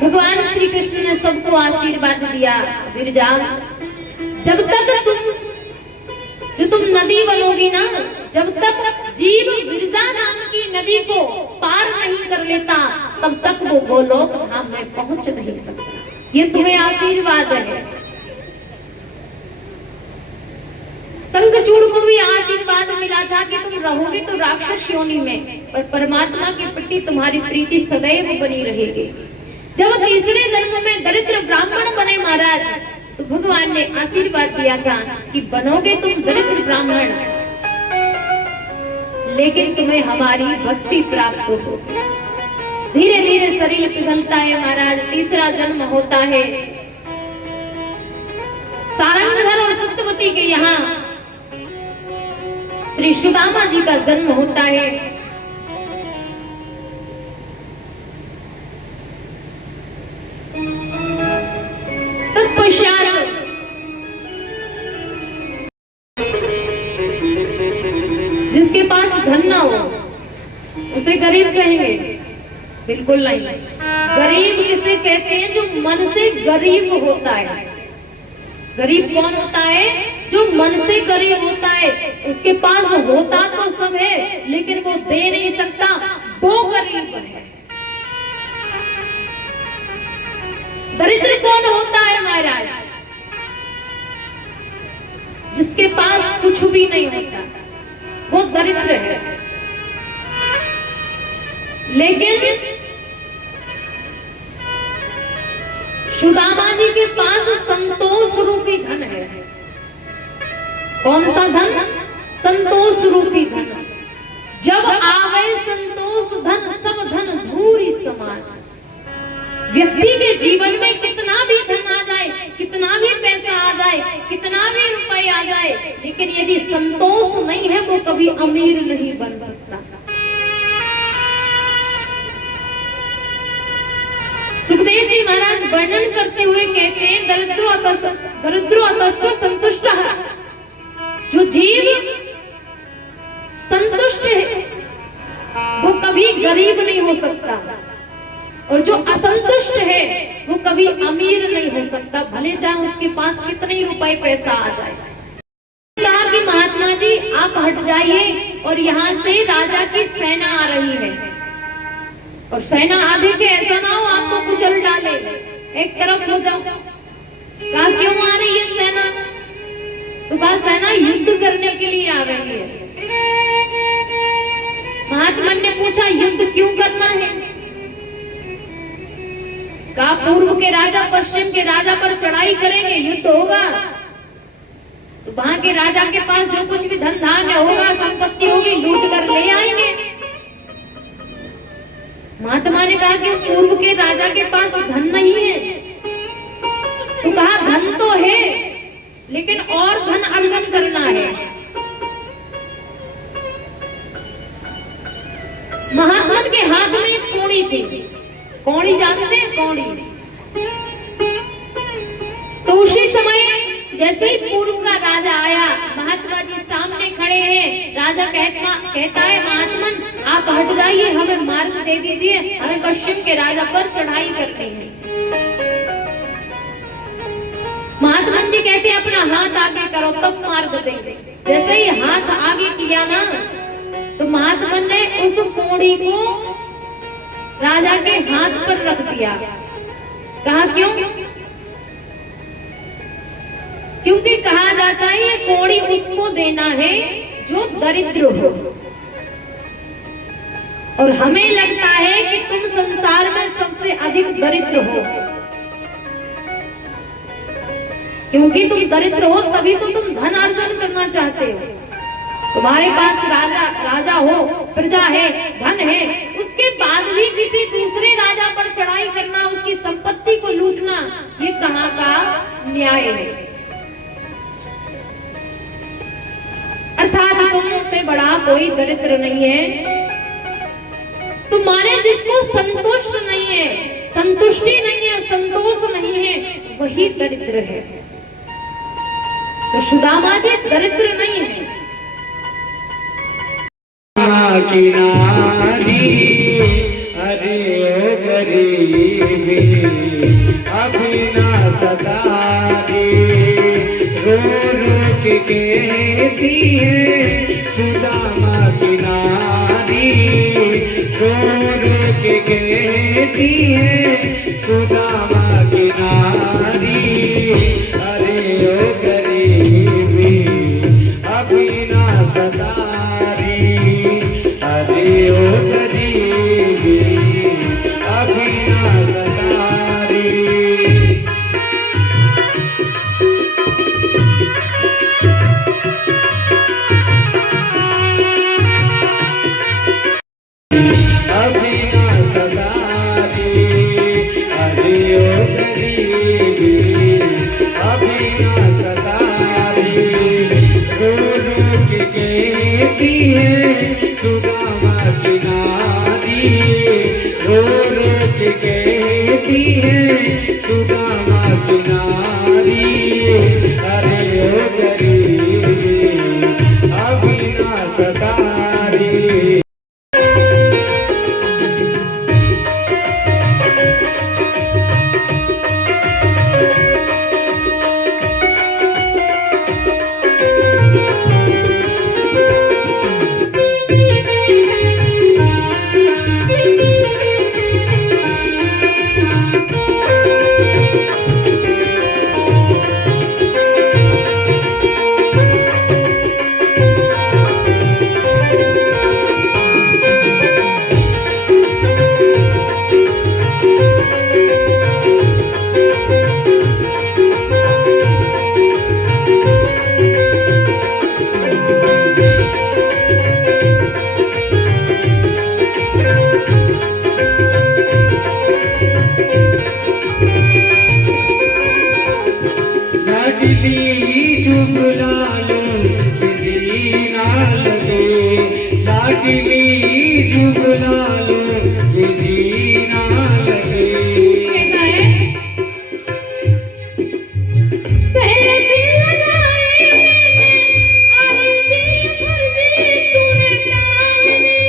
भगवान श्री कृष्ण ने सबको आशीर्वाद दिया, विरजा जब तक तुम नदी बनोगी ना, जब तक जीव विरजा नाम की नदी को पार नहीं कर लेता तब तक वो गोलोक धाम में पहुंच नहीं सकता। ये तुम्हें आशीर्वाद है। शंखचूड़ को भी आशीर्वाद मिला था कि तुम रहोगे तो राक्षस योनि में, पर परमात्मा के प्रति तुम्हारी प्रीति सदैव बनी रहेगी। जब तीसरे जन्म में दरिद्र ब्राह्मण बने महाराज, तो भगवान ने आशीर्वाद दिया था कि बनोगे तुम दरिद्र ब्राह्मण, लेकिन तुम्हें हमारी भक्ति प्राप्त होगी। धीरे धीरे शरीर पिघलता है महाराज, तीसरा जन्म होता है। सारंगधर और सत्यवती के यहाँ श्री सुदामा जी का जन्म होता है। तत्पश्चात जिसके पास धन ना हो उसे गरीब कहेंगे? बिल्कुल नहीं। गरीब किसे कहते हैं? जो मन से गरीब होता है। गरीब कौन होता है? जो मन से गरीब होता है। उसके पास होता तो सब है लेकिन वो दे नहीं सकता, वो गरीब है। दरिद्र कौन होता है महाराज? जिसके पास कुछ भी नहीं होता, वो दरिद्र है। लेकिन सुदामा जी के पास संतोष रूपी धन है। कौन सा धन? संतोष रूपी धन। जब आवे संतोष धन, सब धन धूरी समान। व्यक्ति के जीवन में कितना भी धन आ जाए, कितना भी पैसा आ जाए, कितना भी रुपए आ जाए, लेकिन यदि संतोष नहीं है वो कभी अमीर नहीं बन सकता। सुखदेव जी महाराज वर्णन करते हुए कहते हैं, दरिद्रो अतष्टो संतुष्ट। जो जीव संतुष्ट है वो कभी गरीब नहीं हो सकता, और जो असंतुष्ट है वो कभी अमीर नहीं हो सकता, भले चाहे उसके पास कितने ही रुपए पैसा आ जाए। कहा कि महात्मा जी आप हट जाइए और यहाँ से राजा की सेना आ रही है, और सेना आगे के ऐसा ना हो आपको कुचल डाले, एक तरफ हो जाओ। कहा क्यों आ रही है सेना? तो कहा सेना युद्ध करने के लिए आ रही है। महात्मा ने पूछा युद्ध क्यों करना है? कहा पूर्व के राजा पश्चिम के राजा पर चढ़ाई करेंगे, युद्ध होगा, तो वहां के राजा के पास जो कुछ भी धन धान्य होगा, संपत्ति होगी, लूट कर ले आएंगे। महात्मा ने कहा कि पूर्व के राजा के पास धन नहीं है। तो कहा धन तो है लेकिन और धन अर्जन करना है। महात्मा के हाथ में एक कौड़ी थी। कौड़ी जानते हैं? कौड़ी। तो उसी समय जैसे ही पूर्व का राजा आया, महात्मा जी सामने खड़े हैं। राजा कहता है महात्मन आप हट जाइए, हमें मार्ग दे दीजिए, हमें पश्चिम के राजा पर चढ़ाई करनी है। महात्मा जी कहते हैं अपना हाथ आगे करो तब मार्ग देंगे। जैसे ही हाथ आगे किया ना, तो महात्मा ने उस कौड़ी को राजा के हाथ पर रख दिया। कहा क्यों? क्योंकि कहा जाता है ये कौड़ी उसको देना है जो दरिद्र हो। और हमें लगता है कि तुम संसार में सबसे अधिक दरिद्र हो, क्योंकि तुम दरिद्र हो तभी तो तुम धन अर्जन करना चाहते हो। तुम्हारे पास राजा हो, प्रजा है, धन है, उसके बाद भी किसी दूसरे राजा पर चढ़ाई करना, उसकी संपत्ति को लूटना, ये कहाँ का न्याय है। अर्थात तुमसे बड़ा कोई दरिद्र नहीं है। तुम्हारे जिसको संतोष नहीं है, संतुष्टि नहीं है, संतोष नहीं है, वही दरिद्र है। तो सुदामा जी दरिद्र नहीं है। की नारी अरे ओ गरीबी अभी ना सतारी, रो रो के कहती है सुदामा की नारी, रो रो के कहती है सुदामा की नारी, अरे ओ गरीबी अभी ना सतारी, अरे ओ गरीबी अभी ना सतारी। अभी ना सतारी, अरे ओ गरीबी अभी ना सतारी, रो रो के कहती है सुदामा की नारी, रो रो के कहती है सुदामा की नारी, अरे ओ गरीबी अभी ना सतारी। लाडली जुगला लो जीना लगे, लाडली जुगला लो जीना लगे। पहले दिल लगाए अर्जी फर्जी तूने टाल दी।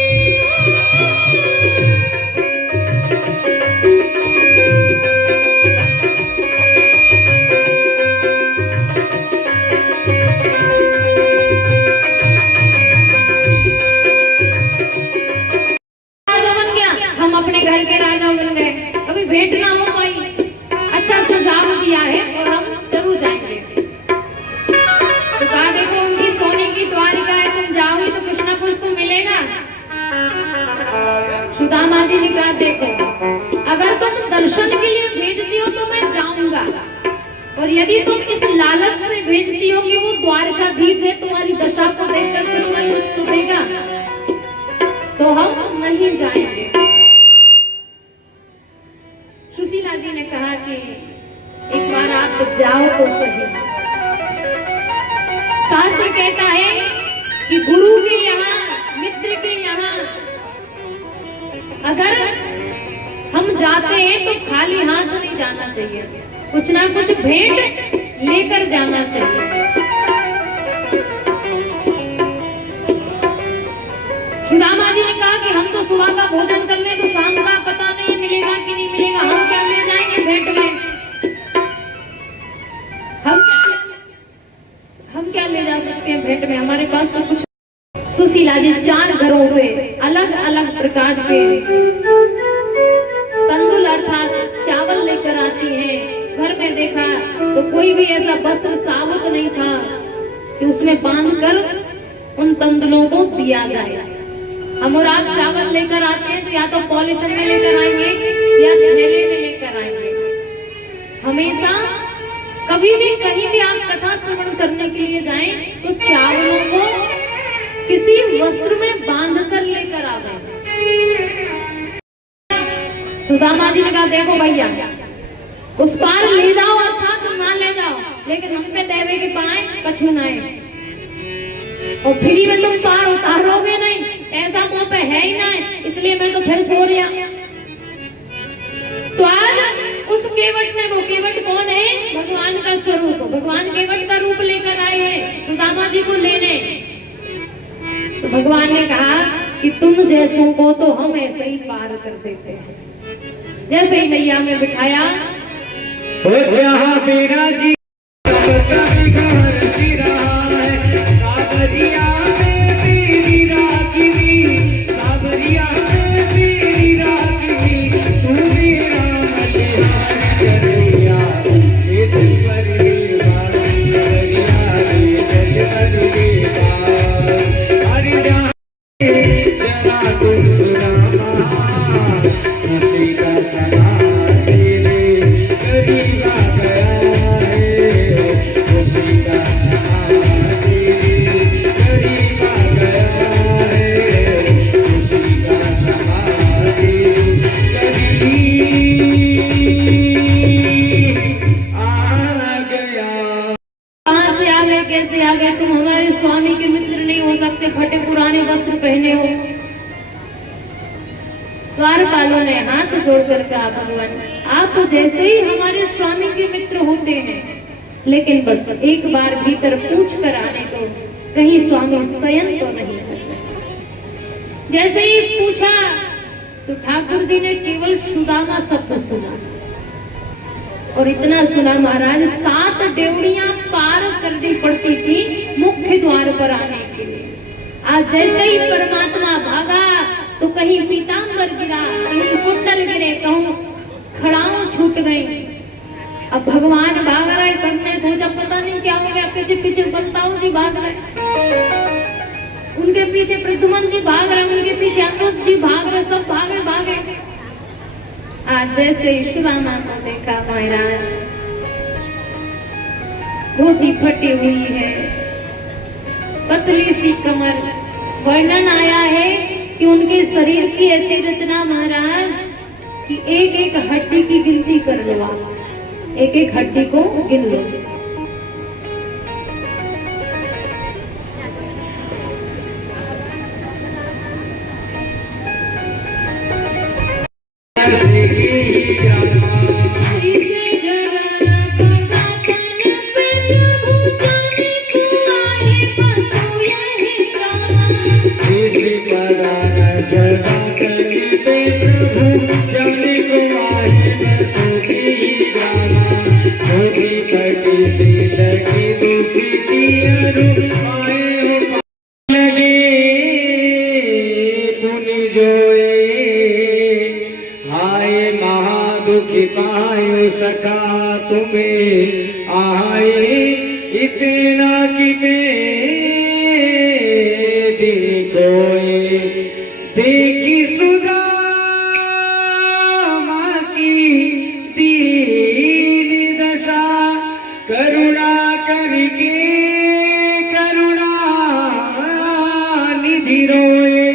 घर के राजा बन गए, कभी भेंट ना हो पाई। अच्छा सुझाव दिया है और हम जरूर जाएंगे। तो कहा देखो उनकी सोने की द्वारिका है, तुम जाओगी तो कुछ ना कुछ तो मिलेगा। सुदामा जी ने कहा देखो अगर तुम दर्शन के लिए भेजती हो तो मैं जाऊंगा, और यदि तुम इस लालच से भेजती हो कि वो द्वारकाधीश है तुम्हारी दशा को देखकर कुछ ना कुछ तो देगा, तो हम नहीं जाएंगे। सुशीला जी ने कहा कि एक बार आप जाओ तो सही। शास्त्र कहता है कि गुरु के यहाँ, मित्र के यहाँ अगर हम जाते हैं तो खाली हाथ नहीं जाना चाहिए, कुछ ना कुछ भेंट लेकर जाना चाहिए। सुदामा जी ने कहा कि हम तो सुबह का भोजन कर ले तो शाम का पता नहीं मिलेगा कि नहीं मिलेगा, हम क्या ले जाएंगे भेंट में, हम क्या ले जा सकते हैं भेंट में, हमारे पास तो कुछ। सुशीला जी 4 घरों से अलग अलग प्रकार के तंदुल अर्थात चावल लेकर आती हैं। घर में देखा तो कोई भी ऐसा वस्त्र साबुत नहीं था कि उसमें बांधकर उन तंदुलों को दिया जाए। हम और आप चावल लेकर आते हैं तो या तो पॉलिथीन में लेकर आएंगे या थैले में लेकर आएंगे। हमेशा कभी भी कहीं भी आप कथा श्रवण करने के लिए जाएं तो चावलों को किसी वस्त्र में बांध कर लेकर आवे। सुदामा जी ने कहा देखो भैया उस पार ले जाओ अर्थात ना ले जाओ, लेकिन हम पे देवे के पाए कछु ना है और फ्री में तुम पार उतारोगे नहीं, पैसा मुंह पे है ही ना, इसलिए मैं तो फिर सो रहा। तो आज उस केवट में, वो केवट कौन है? भगवान का स्वरूप। भगवान केवट का रूप लेकर आए हैं सुदामा जी को लेने। तो भगवान ने कहा कि तुम जैसों को तो हम ऐसे ही पार कर देते हैं। जैसे ही नैया में बिठाया जहाँ बिराजी सावरिया में मेरी रागिनी, सावरिया में मेरी रागिनी, तू मेरा मलिहार करिया, ये जजवर रे बार, सावरिया रे जजवर रे बार। अरे जहाँ तुम सुनामा किसी का सना कैसे आ गए? तुम हमारे स्वामी के मित्र नहीं हो सकते, फटे पुराने वस्त्र पहने हो। द्वारपालों ने हाथ जोड़कर कहा भगवान आप तो जैसे ही हमारे स्वामी के मित्र होते हैं, लेकिन बस एक बार भीतर पूछ कर आने दो कहीं स्वामी शयन तो नहीं करते। जैसे ही पूछा तो ठाकुर जी ने केवल सुदामा शब्द सुना और इतना सुना महाराज 7 डेवड़ियां पार करनी पड़ती थी मुख्य द्वार पर आने के लिए। आज जैसे ही परमात्मा भागा तो कहीं पीतांबर गिरा, कहीं कुंडल गिरे, कहूं खड़ाओं छूट गई। अब भगवान भाग रहे, सबने सोचा पता नहीं क्या हो गया, पीछे पीछे बलदाऊ जी भाग रहे, उनके पीछे प्रद्युम्न जी भाग रहे, उनके पीछे अशोक जी भाग रहे, सब भागे भागे। आज जैसे सुदामा को देखा महाराज, धोती फटी हुई है, पतली सी कमर, वर्णन आया है कि उनके शरीर की ऐसी रचना महाराज कि एक एक हड्डी की गिनती कर लो आप, एक एक हड्डी को गिन लो। सका तुम्हें आए इतना किते दिन कोई देखी सुदामा की दीन दशा, करुणा करके करुणा निधि रोए,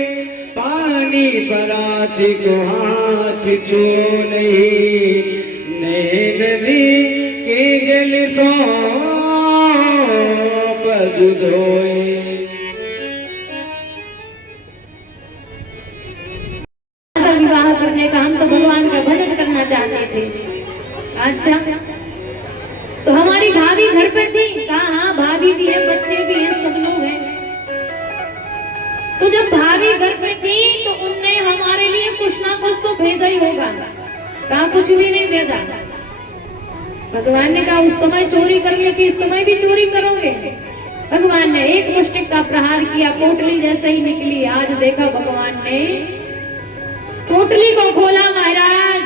पानी परात को हाथ छो नहीं, के जल सो पद धोए। विवाह करने का, हम तो भगवान का भजन करना चाहते थे। अच्छा तो हमारी भाभी घर पे थी, कहा हाँ भाभी भी है, बच्चे भी हैं, सब लोग हैं। तो जब भाभी घर पे थी तो उनने हमारे लिए कुछ ना कुछ तो भेजा ही होगा, कहा कुछ भी नहीं भेजा। भगवान ने कहा उस समय चोरी कर ली थी, इस समय भी चोरी करोगे? भगवान ने एक मुष्टिक का प्रहार किया, पोटली जैसे ही निकली। आज देखा भगवान ने पोटली को खोला महाराज,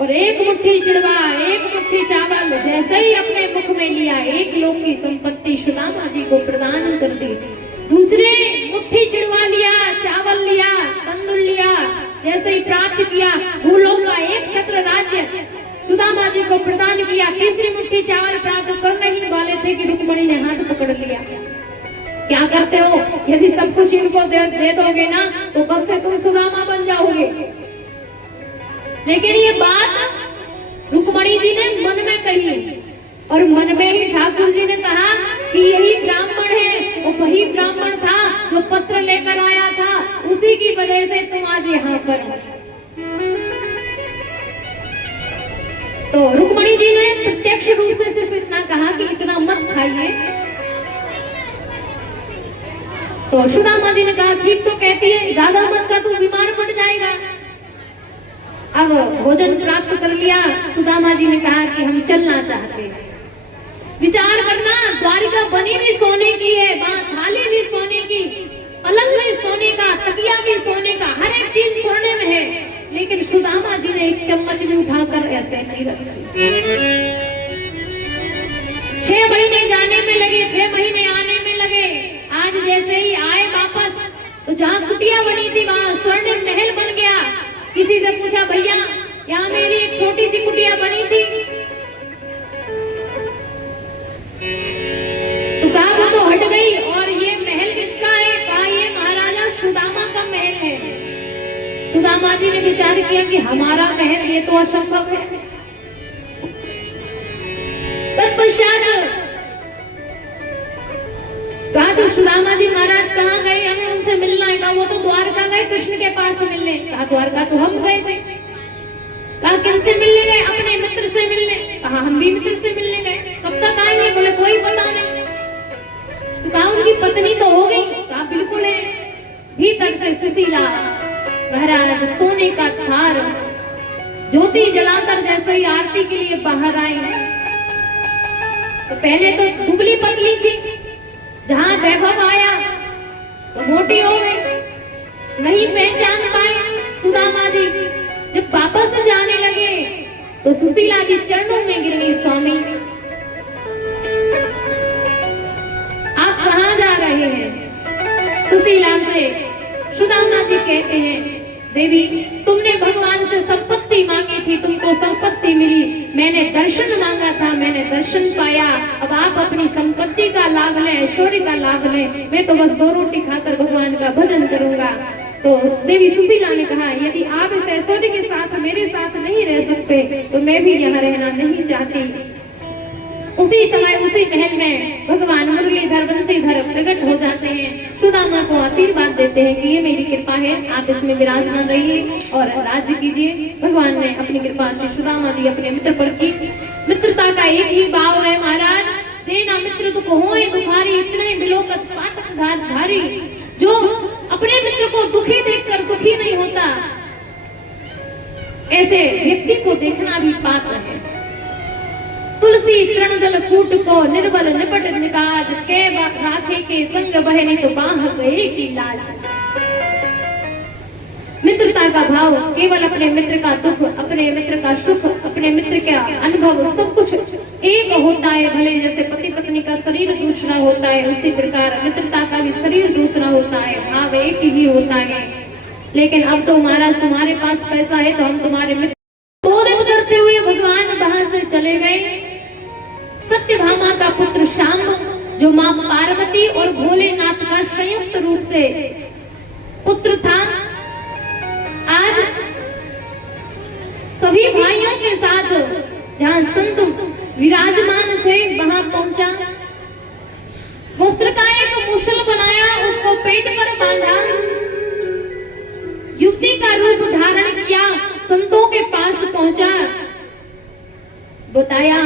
और एक मुट्ठी चिड़वा, एक मुट्ठी चावल जैसे ही अपने मुख में लिया, एक लोक की संपत्ति सुदामा जी को प्रदान कर दी। दूसरे मुट्ठी चिड़वा लिया, चावल लिया, तंदुल लिया, जैसे ही प्राप्त किया भूलोक का एक छत्र राज्य सुदामा जी को प्रदान किया। तीसरी मुट्ठी चावल प्राप्त करने ही वाले थे कि रुक्मणी ने हाथ पकड़ लिया। क्या करते हो, यदि सब कुछ इनको दे दोगे ना तो कब से तुम सुदामा बन जाओगे। लेकिन ये बात रुक्मणी जी ने मन में कही और मन में ही ठाकुर जी ने कहा कि यही ब्राह्मण है, वो वही ब्राह्मण था जो पत्र लेकर आया था, उसी की वजह से तुम आज यहाँ पर हो। तो रुक्मणी जी ने प्रत्यक्ष रूप से सिर्फ इतना कहा कि इतना मत खाइए। तो सुदामा जी ने कहा ठीक तो कहती है, ज्यादा मत का तू बीमार पड़ जाएगा। अब भोजन प्राप्त कर लिया, सुदामा जी ने कहा कि हम चलना चाहते हैं। विचार करना, द्वारिका बनी भी सोने की है, वहां थाली भी सोने की, पलंग भी सोने का, तकिया भी सोने का, हर एक चीज सोने में है, लेकिन सुदामा जी ने एक चम्मच भी उठाकर ऐसे नहीं रखी। 6 महीने जाने में लगे, 6 महीने आने में लगे। आज जैसे ही आए वापस तो जहाँ कुटिया बनी थी वहां स्वर्णिम महल बन गया। किसी से पूछा, भैया यहाँ मेरी एक छोटी सी कुटिया बनी थी, तो कहा वो तो हट गई। और ये महल किसका है? कहा ये महाराजा सुदामा का महल है। सुदामा जी ने विचार किया कि हमारा महल, ये तो असंभव है। तत्पश्चात कहा तो सुदामा जी महाराज कहाँ गए, हमें उनसे मिलना है। कहा वो तो द्वारका गए कृष्ण के पास मिलने। कहा द्वारका तो हम गए थे। कहा किनसे मिलने गए? अपने मित्र से मिलने। कहा हम भी मित्र से मिलने गए। कब तक आएंगे? बोले कोई पता नहीं। तो कहा उनकी पत्नी तो हो गई। कहा बिल्कुल है। भीतर से सुशीला महाराज सोने का थार ज्योति जलाकर जैसे ही आरती के लिए बाहर आई, तो पहले तो दुबली पतली थी, जहां वैभव आया तो मोटी हो गई, नहीं पहचान पाए सुदामा जी। जब वापस जाने लगे तो सुशीला जी चरणों में गिर गई, स्वामी आप कहाँ जा रहे हैं? सुशीला से सुदामा जी कहते हैं, देवी तुमने भगवान से संपत्ति मांगी थी, तुमको संपत्ति मिली। मैंने दर्शन मांगा था, मैंने दर्शन पाया। अब आप अपनी संपत्ति का लाभ लें, ऐश्वर्य का लाभ लें। मैं तो बस 2 रोटी खाकर भगवान का भजन करूंगा। तो देवी सुशीला ने कहा, यदि आप इस ऐश्वर्य के साथ मेरे साथ नहीं रह सकते तो मैं भी यहाँ रहना नहीं चाहती। उसी समय उसी महल में भगवान मुरलीधर बंसीधर प्रकट हो जाते हैं। सुदामा को आशीर्वाद देते हैं कि ये मेरी कृपा है, आप इसमें विराजमान रहिए और राज्य कीजिए। भगवान ने अपनी कृपा से सुदामा जी अपने मित्र पर की। मित्रता का एक ही भाव है महाराज, जेना मित्र दुख होए दुखारी, इतने बिलोकत पातक धारी। जो अपने मित्र को दुखी देखकर दुखी नहीं होता, ऐसे व्यक्ति को देखना भी पात्र है। तुलसी तृण जल कूट को निर्बल निपट निकाज, के राखे के संग बहनी तो बाह गए की लाज। मित्रता का भाव केवल अपने मित्र का दुख, अपने मित्र का सुख, अपने मित्र का अनुभव सब कुछ एक होता है। भले जैसे पति पत्नी का शरीर दूसरा होता है, उसी प्रकार मित्रता का भी शरीर दूसरा होता है, भाव एक ही होता है। लेकिन अब तो महाराज तुम्हारे पास पैसा है तो हम तुम्हारे मित्र करते हुए भगवान वहां से चले गए। सत्यभामा का पुत्र शाम, जो मां पार्वती और भोलेनाथ का संयुक्त रूप से पुत्र था, आज सभी भाइयों के साथ जहां संत विराजमान थे वहां पहुंचा। वस्त्र का एक मुसल बनाया, उसको पेट पर बांधा, युवती का रूप धारण किया, संतों के पास पहुंचा, बताया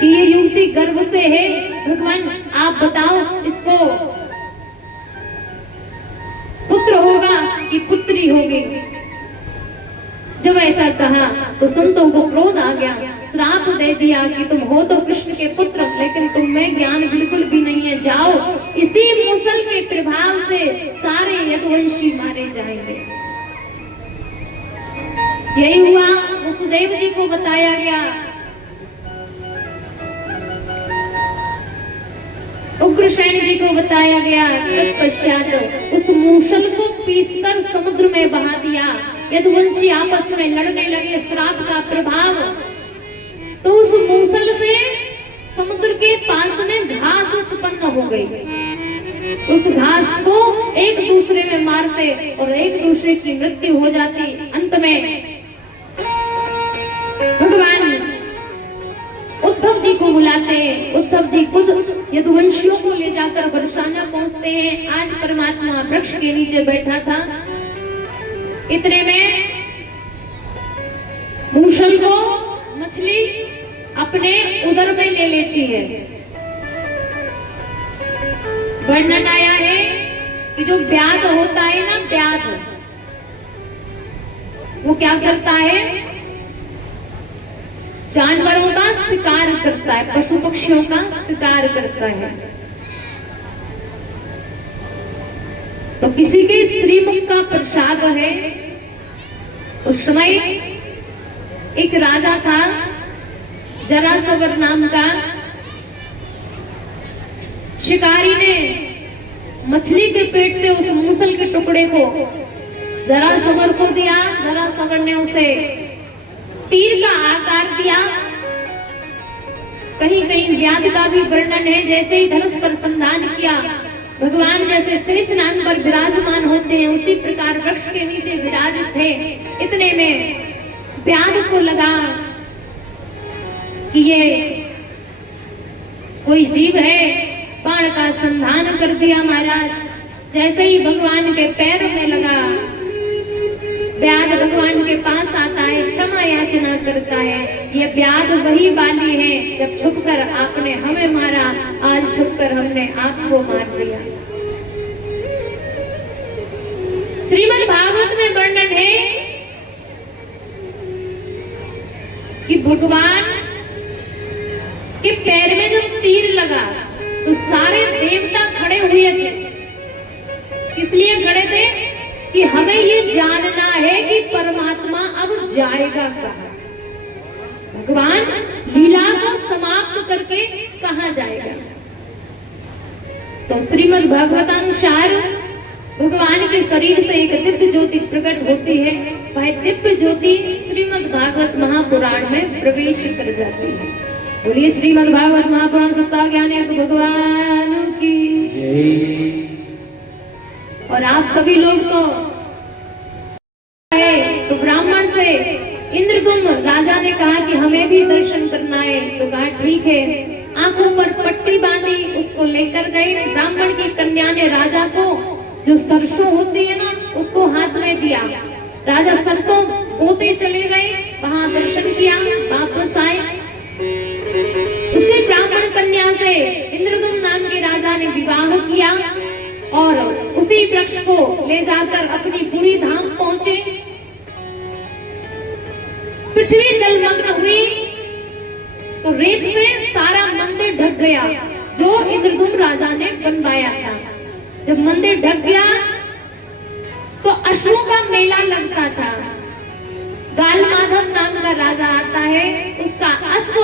कि ये युवती गर्भ से है, भगवान आप बताओ इसको पुत्र होगा कि पुत्री होगी। जब ऐसा कहा तो संतों को क्रोध आ गया, श्राप दे दिया कि तुम हो तो कृष्ण के पुत्र, लेकिन तुम में ज्ञान बिल्कुल भी नहीं है। जाओ, इसी मुसल के प्रभाव से सारे यदुवंशी मारे जाएंगे। यही हुआ, वसुदेव जी को बताया गया। उग्रसेन जी को बताया गया। तत्पश्चात उस मूसल को पीसकर समुद्र में बहा दिया। यदुवंशी आपस में लड़ने लगे, श्राप का प्रभाव। तो उस मूसल से समुद्र के पास में घास उत्पन्न हो गई। उस घास को एक दूसरे में मारते और एक दूसरे की मृत्यु हो जाती। अंत में भगवान उद्धव जी को बुलाते हैं। उद्धव जी खुद यदुवंशियों को ले जाकर बरसाना पहुंचते हैं। आज परमात्मा वृक्ष के नीचे बैठा था। इतने में मूसल को मछली अपने उदर में ले लेती है। वर्णन आया है कि जो व्याध होता है ना, व्याध, वो क्या करता है, जानवरों का शिकार करता है, पशु पक्षियों का शिकार करता है। तो किसी के श्रीमुख का प्रसाद है। उस समय एक राजा था जरासवर नाम का। शिकारी ने मछली के पेट से उस मूसल के टुकड़े को जरासवर को दिया। जरासवर ने उसे तीर का आकार दिया। कहीं कहीं व्याध का भी वर्णन है। जैसे ही धनुष पर संधान किया, भगवान जैसे शेष नाग पर विराजमान होते हैं, उसी प्रकार वृक्ष के नीचे विराजित थे। इतने में व्याध को लगा कि ये कोई जीव है। बाण का संधान कर दिया महाराज। जैसे ही भगवान के पैर में लगा, व्याध भगवान के पास आता है, क्षमा याचना करता है। ये व्याध वही बाली है जब छुपकर आपने हमें मारा, आज छुपकर हमने आपको मार दिया। श्रीमद् भागवत में वर्णन है कि भगवान के पैर में जब तीर लगा तो सारे देवता खड़े हुए थे। इसलिए खड़े थे कि हमें ये जानना है कि परमात्मा अब जाएगा कहाँ, भगवान लीला को समाप्त करके कहाँ जाएगा। तो श्रीमद् भागवतानुसार भगवान के शरीर से एक दिव्य ज्योति प्रकट होती है। वह दिव्य ज्योति श्रीमद् भागवत महापुराण में प्रवेश कर जाती है। बोलिए श्रीमद् भागवत महापुराण सत्ता ज्ञान भगवान की जय। और आप सभी लोग तो ब्राह्मण से इंद्रदुम्न राजा ने कहा कि हमें भी दर्शन करना है। तो कहा ठीक है। आंखों पर पट्टी बांधी, उसको लेकर गए। ब्राह्मण की कन्या ने राजा को जो सरसों होती है ना, उसको हाथ में दिया। राजा सरसों बोते चले गए, वहां दर्शन किया, वापस आए। उसी ब्राह्मण कन्या से इंद्रदुम्न नाम के राजा ने विवाह किया और उसी वृक्ष को ले जाकर अपनी पुरी धाम पहुंचे। पृथ्वी जलमग्न हुई तो रेत से सारा मंदिर ढक गया जो इंद्रदुम्न राजा ने बनवाया था। जब मंदिर ढक गया तो अश्वों का मेला लगता था। गाल माधव नाम का राजा आता है, उसका अश्व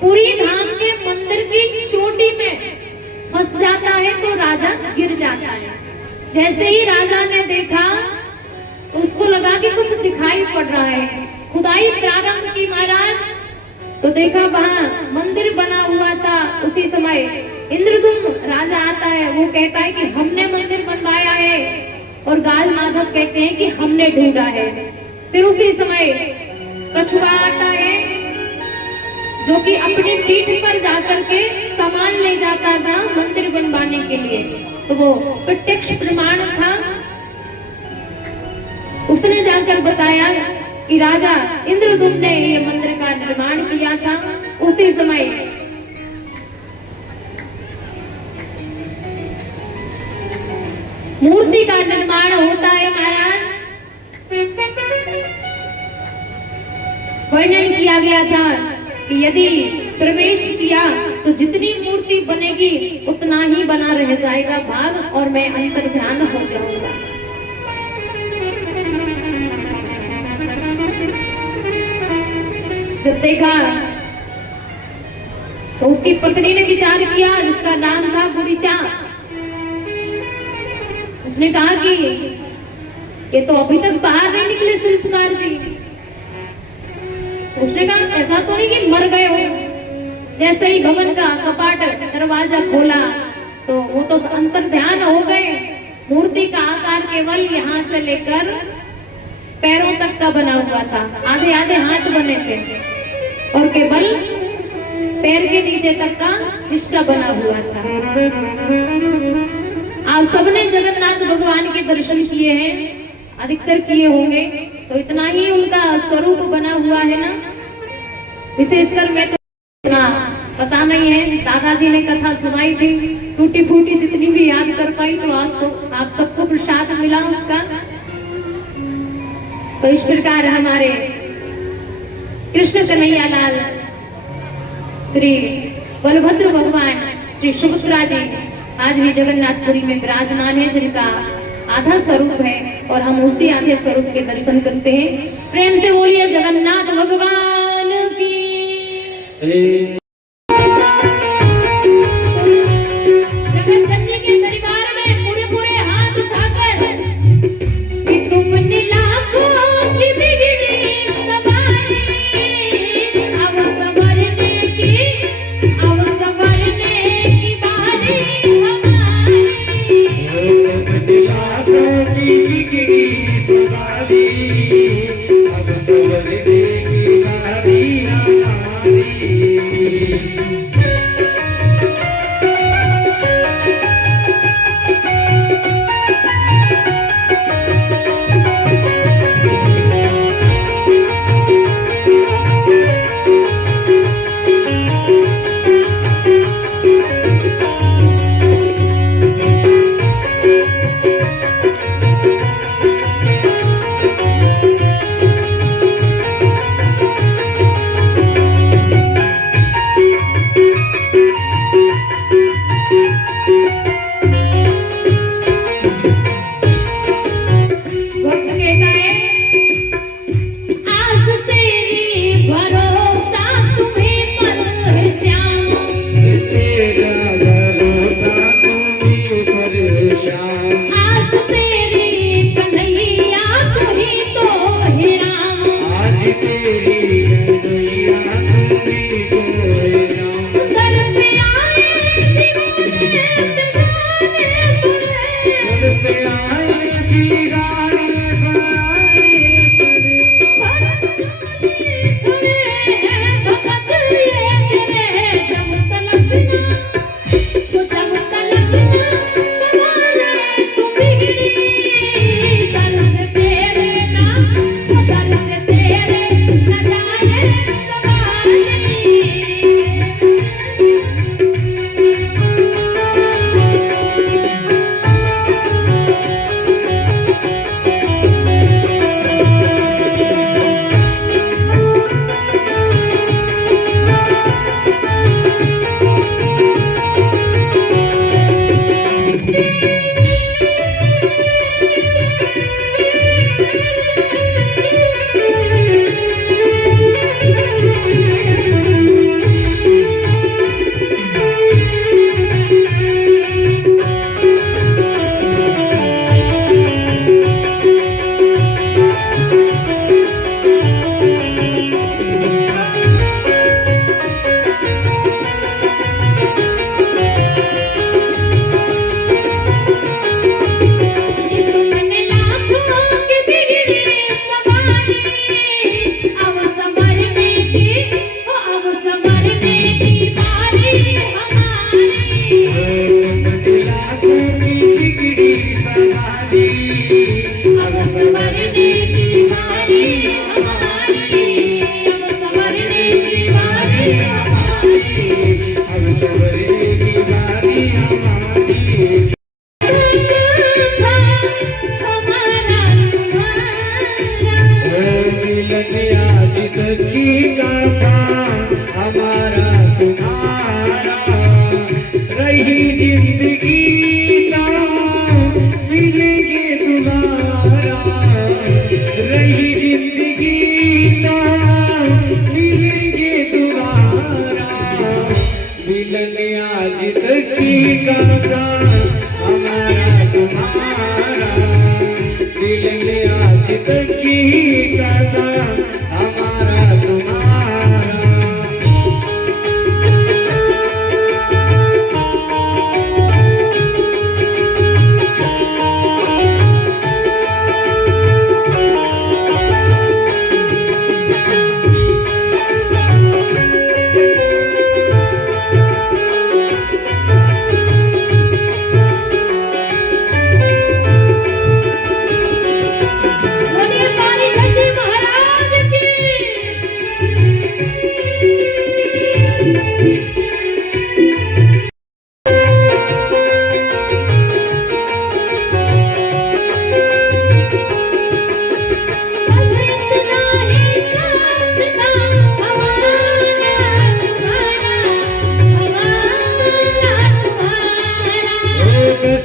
पूरी धाम के मंदिर की चोटी में फंस जाता है तो राजा गिर जाता है। जैसे ही राजा ने देखा तो उसको लगा कि कुछ दिखाई पड़ रहा है। खुदाई प्रारंभ की महाराज, तो देखा वहां मंदिर बना हुआ था। उसी समय इंद्रदुम्न राजा आता है, वो कहता है कि हमने मंदिर बनवाया है, और गाल माधव कहते हैं कि हमने ढूंढा है। फिर उसी समय कछुआ आता है जो कि अपनी पीठ पर जाकर के सामान ले जाता था मंदिर बनवाने के लिए। तो वो प्रत्यक्ष प्रमाण था। उसने जाकर बताया कि राजा इंद्रदुम्न ने ये मंदिर का निर्माण किया था। उसी समय मूर्ति का निर्माण होता है महाराज। वर्णन किया गया था कि यदि प्रवेश किया तो जितनी मूर्ति बनेगी उतना ही बना रह जाएगा भाग, और मैं अंतर ध्यान हो जाऊंगा। जब देखा तो उसकी पत्नी ने विचार किया, जिसका नाम था गुरीचा। उसने कहा कि ये तो अभी तक बाहर नहीं निकले शिल्पकार जी। उसने कहा ऐसा तो नहीं कि मर गए हो। जैसे ही भवन का कपाट दरवाजा खोला तो वो तो अंतर ध्यान हो गए। मूर्ति का आकार केवल यहाँ से लेकर पैरों तक का बना हुआ था, आधे आधे हाथ बने थे और केवल पैर के नीचे तक का हिस्सा बना हुआ था। आप सबने जगन्नाथ भगवान के दर्शन किए हैं, अधिकतर किए होंगे, तो इतना ही उनका स्वरूप बना हुआ है ना। विशेषकर मैं तो इतना पता नहीं है, दादाजी ने कथा सुनाई थी, टूटी फूटी जितनी भी याद कर पाई, तो आप सबको प्रसाद मिला उसका। तो इस प्रकार हमारे कृष्ण कन्हैया लाल श्री बलभद्र भगवान श्री सुभद्रा जी आज भी जगन्नाथपुरी में विराजमान है, जिनका आधा स्वरूप है और हम उसी आधे स्वरूप के दर्शन करते हैं। प्रेम से बोलिए जगन्नाथ भगवान की। जगत जननी के दरबार में पूरे पूरे हाथ उठाकर कि तुमने लाखों की बिगड़ी सवारी, अब संवरने की बारी हमारी। लाखों की बिगड़ी सवारी, अब संवरने की बारी हमारी।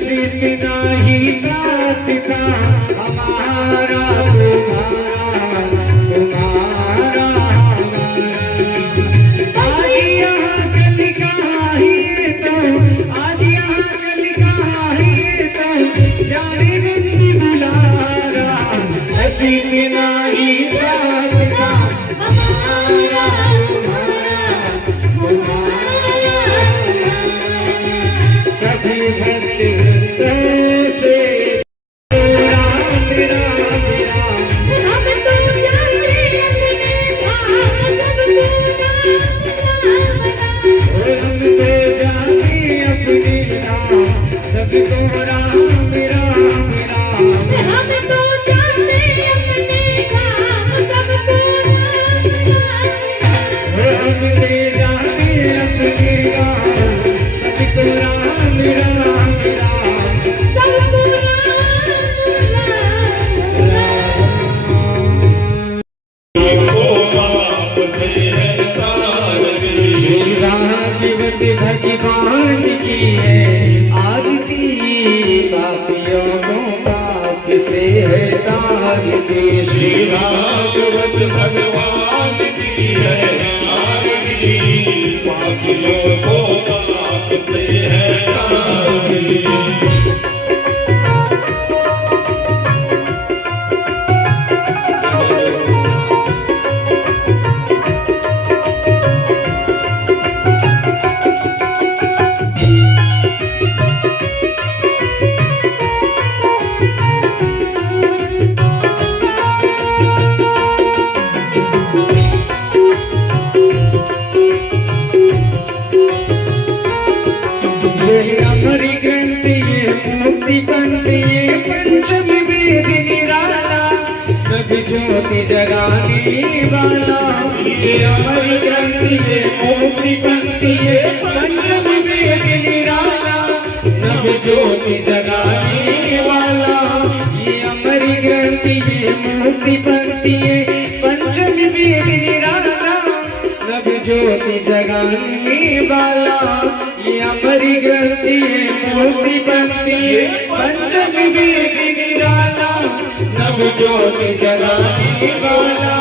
बस इतना ही साथ था हमारा तुम्हारा तुम्हारा आज यहाँ कल कहाँ ही तो आज यहाँ कल कहाँ ही तो जाने बंदी बुलारा बस इतना ही साथ था हमारा सभी भक्त से राम राम राम हम तो जाते अपने धाम सबको हम तो जाने अपने नाम सबको राम राम राम हम तो जाते अपने धाम सबको हम ले जाने अपने नाम सबको राम राम राम सबको को बाप से है तारगी श्री राजीवत भगवान की है आरती पापियों को पाप से है तारती श्री भागवत भगवान की है आरती पापियों को पाप से है तारगी ये अमर ग्रंथ ये मुक्ति पंथ ये पंचमी वेद निराला नभ ज्योति जगाने वाला ये अमर ग्रंथ ये मुक्ति पंथ ये पंचमी वेद निराला नभ ज्योति जगाने वाला ये अमर ग्रंथ ये मुक्ति पंथ ये पंचमी वेद निराला नभ ज्योति जगाने वाला ये अमर ग्रंथ ये मूर्ति बनती है पंचमी वेद निराला नभ ज्योति जगाने वाला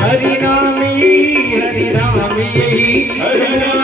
हरि नाम यही हरि नाम यही